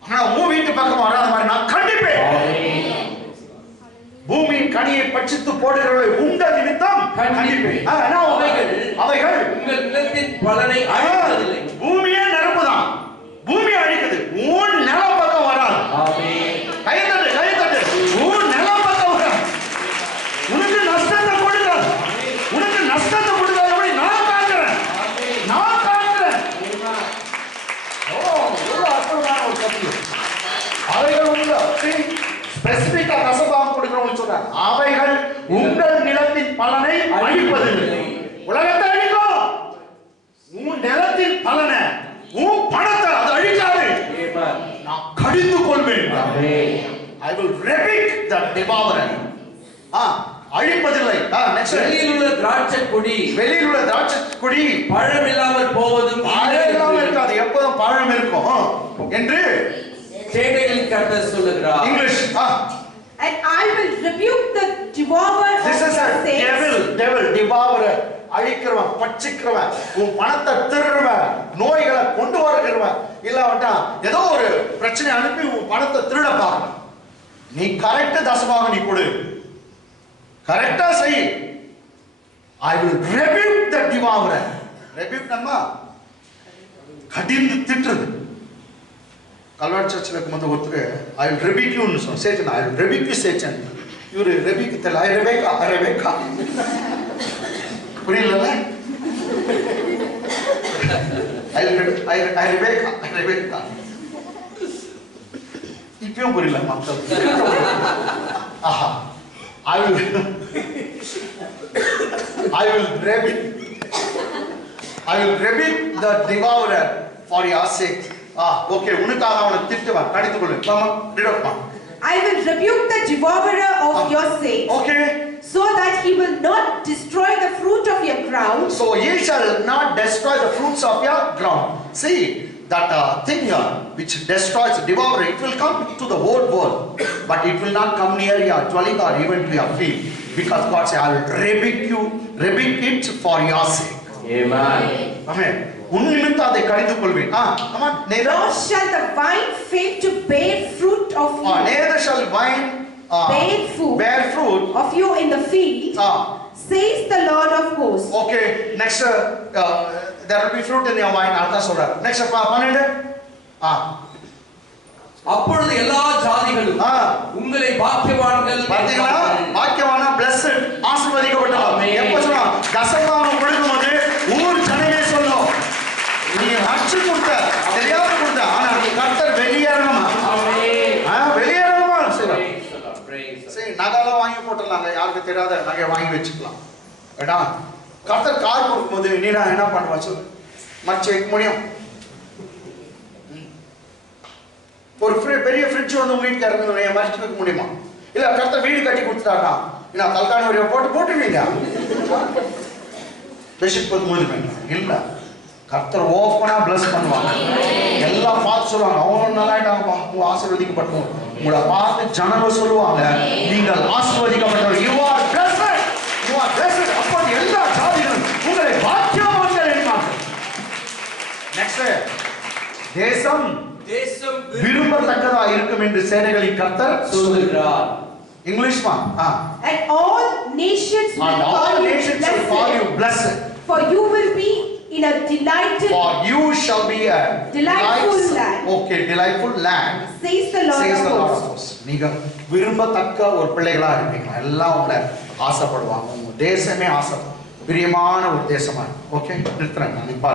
ஆனா உன் வீட்டு பக்கம் வராத மாதிரி நான் கண்டிப்பேன். பூமியின் கனியை பட்சித்து போடுகிறவர்களை உங்கள் நிமித்தம் கண்டிப்பேன். அவைகள் உங்கள் நிலத்தின் பலனை அழிப்பதில்லை. பூமியே நிரப்புதான், பூமி அழிக்குது, உன் நிலம் பக்கம் வராது. கைத்தட்டு, உன் நிலம் பக்கம் வராது, உனக்கு நஷ்டத்தை கொடுக்காது, உனக்கு நஷ்டத்தை கொடுக்காதபடி நான் காக்கிறேன். எவ்வளவு அற்புதமான ஒரு சத்தியம். அவைகள் ஸ்பெசிபிக்கா தசபாகம் கொடுக்கிறவங்க சொல்றாங்க, அவைகள் உங்கள் நிலத்தின் பலனை அழிப்பதில்லை. உலகத்தை அழிக்கும், உன் நிலத்தின் பலனை, உன் பணத்தை அது அழிக்காது, நான் கடிந்து கொள்வேன். I will rebuke the devourer. அழிப்பதில்லை. நெக்ஸ்ட், வெளியில் உள்ள திராட்சை கொடி வெளியில் உள்ள திராட்சை கொடி பழம் இல்லாமல் போவதும் பழம் இல்லாமல் இருக்காது, எப்போதும் பழம் இருக்கும் என்று சேனைகளின் கர்த்தர் சொல்லுகிறார். English. And I will rebuke the devourer of This is a your saints. devil, devourer. அழிக்கிறவன், பட்சிக்கிறவன், உன் பணத்தை திருடுறவன், நோய்களை கொண்டு வருகிறவன், இல்லாட்டா ஏதோ ஒரு பிரச்சனை அனுப்பி உன் பணத்தை திருட பார்க்கணும். நீ கரெக்டா தசமாக நீ கொடு, கரெக்டா செய். I will rebuke the devourer. rebuke நம்ம கடிந்து திட்டுறது. கல்வாரி சர்ச்சில் இருக்கும்போது ஒருத்தர் ஐ வில் ரெபிக் யூன்னு சொன்ன சேச்சன், ஐ வில் ரெபிக் யூ சேச்சன். இவர் ரெபிக் தெரியல, ஐ ரெபேக்கா புரியல, ஐ ரெபேக்கா இப்பயும் புரியல மக்கள். ஆஹா, I will rebuke the devourer for your sake. Okay, உனக்காக அவனை திட்டுவேன், கடித்துக் கொள்ளு. I will rebuke the devourer of your sake. Okay. So that he will not destroy the fruit of your ground. So ye shall not destroy the fruits of your ground. See, that thing which destroys, devourer, it will come to the whole world, but it will not come near your dwelling or even to your field, because God said, I will rebuke it for your sake. Amen. Amen. உன் நிமித்தம் அதை கடித்துக் கொள்வேன். ஆமா, Nor shall the vine fail to bear fruit of you. Neither shall vine bear fruit of you in the field, says the Lord of hosts. Okay, next, there will be fruit in your vine. அதான் சொல்றார். Next, 12. அப்பொழுது எல்லா ஜாதிகளும் உங்களை பாக்கியவான்கள் பாத்தீங்களா? பாக்கியவானா, blessed, ஆசீர்வதிக்கப்பட்டவன். எப்ப சொன்னா? தசமபாகம் கொடுக்கும்போது ஊர் ஜனமே சொல்லும், நீ அச்சு கொடுத்த, தெரியாத கொடுத்த, ஆனா நீ கர்த்தர் வெளியேறணுமா? வெளியேறணுமா? சரி, நகைலாம் வாங்கி போட்டுடலாங்க, யாருக்கு தெரியாத நகை வாங்கி வச்சுக்கலாம். ஏடா, கர்த்தர் கார் கொடுக்கும்போது நீ என்ன பண்ணுவா சொல்லு? மறைச்சு வைக்க முடியும்? ஒரு பெரிய ஃப்ரிட்ஜ் வந்து உங்க வீட்டுக்கு இறங்குது, மறைச்சு வைக்க முடியுமா? இல்ல கர்த்தர் வீடு கட்டி கொடுத்துட்டாருன்னா நான் தல்காணி வரைய போட்டுவீங்க, பெட்ஷீட் போது வேண்டாம். இல்ல, கர்த்தர் ஓப்பனா பிளஸ் பண்ணுவாங்க. எல்லாம் பார்த்து சொல்லுவாங்க, அவங்க நல்லாயிட்டாங்கப்பா, உங்க ஆசீர்வதிக்கப்பட்டோம். உங்களை பார்த்து ஜனங்கள் சொல்லுவாங்க, நீங்கள் ஆசீர்வதிக்கப்பட்டவர். You are blessed. You are blessed. அப்போ எல்லா ஜாதிகளும் உங்களை பாக்கியவான்கள் என்கிறார்கள். நெக்ஸ்ட், தேசம் விரும்பத்தக்கதா இருக்கும் என்று சேனைகளின் கர்த்தர் சொல்லுகிறார். இங்கிலீஷ்மா? And all nations will call you blessed. For you will be in a delighted. For you shall be a delightful land. Okay, delightful land. Says the Lord of hosts. நீங்க விரும்பத்தக்க ஒரு பிள்ளைகளா இருப்பீங்க. எல்லாம் உங்களை ஆசைப்படுவாங்க. உங்க தேசமே பிரியமான ஒரு தேசமா. ஓகே, நிறுத்துறேன்.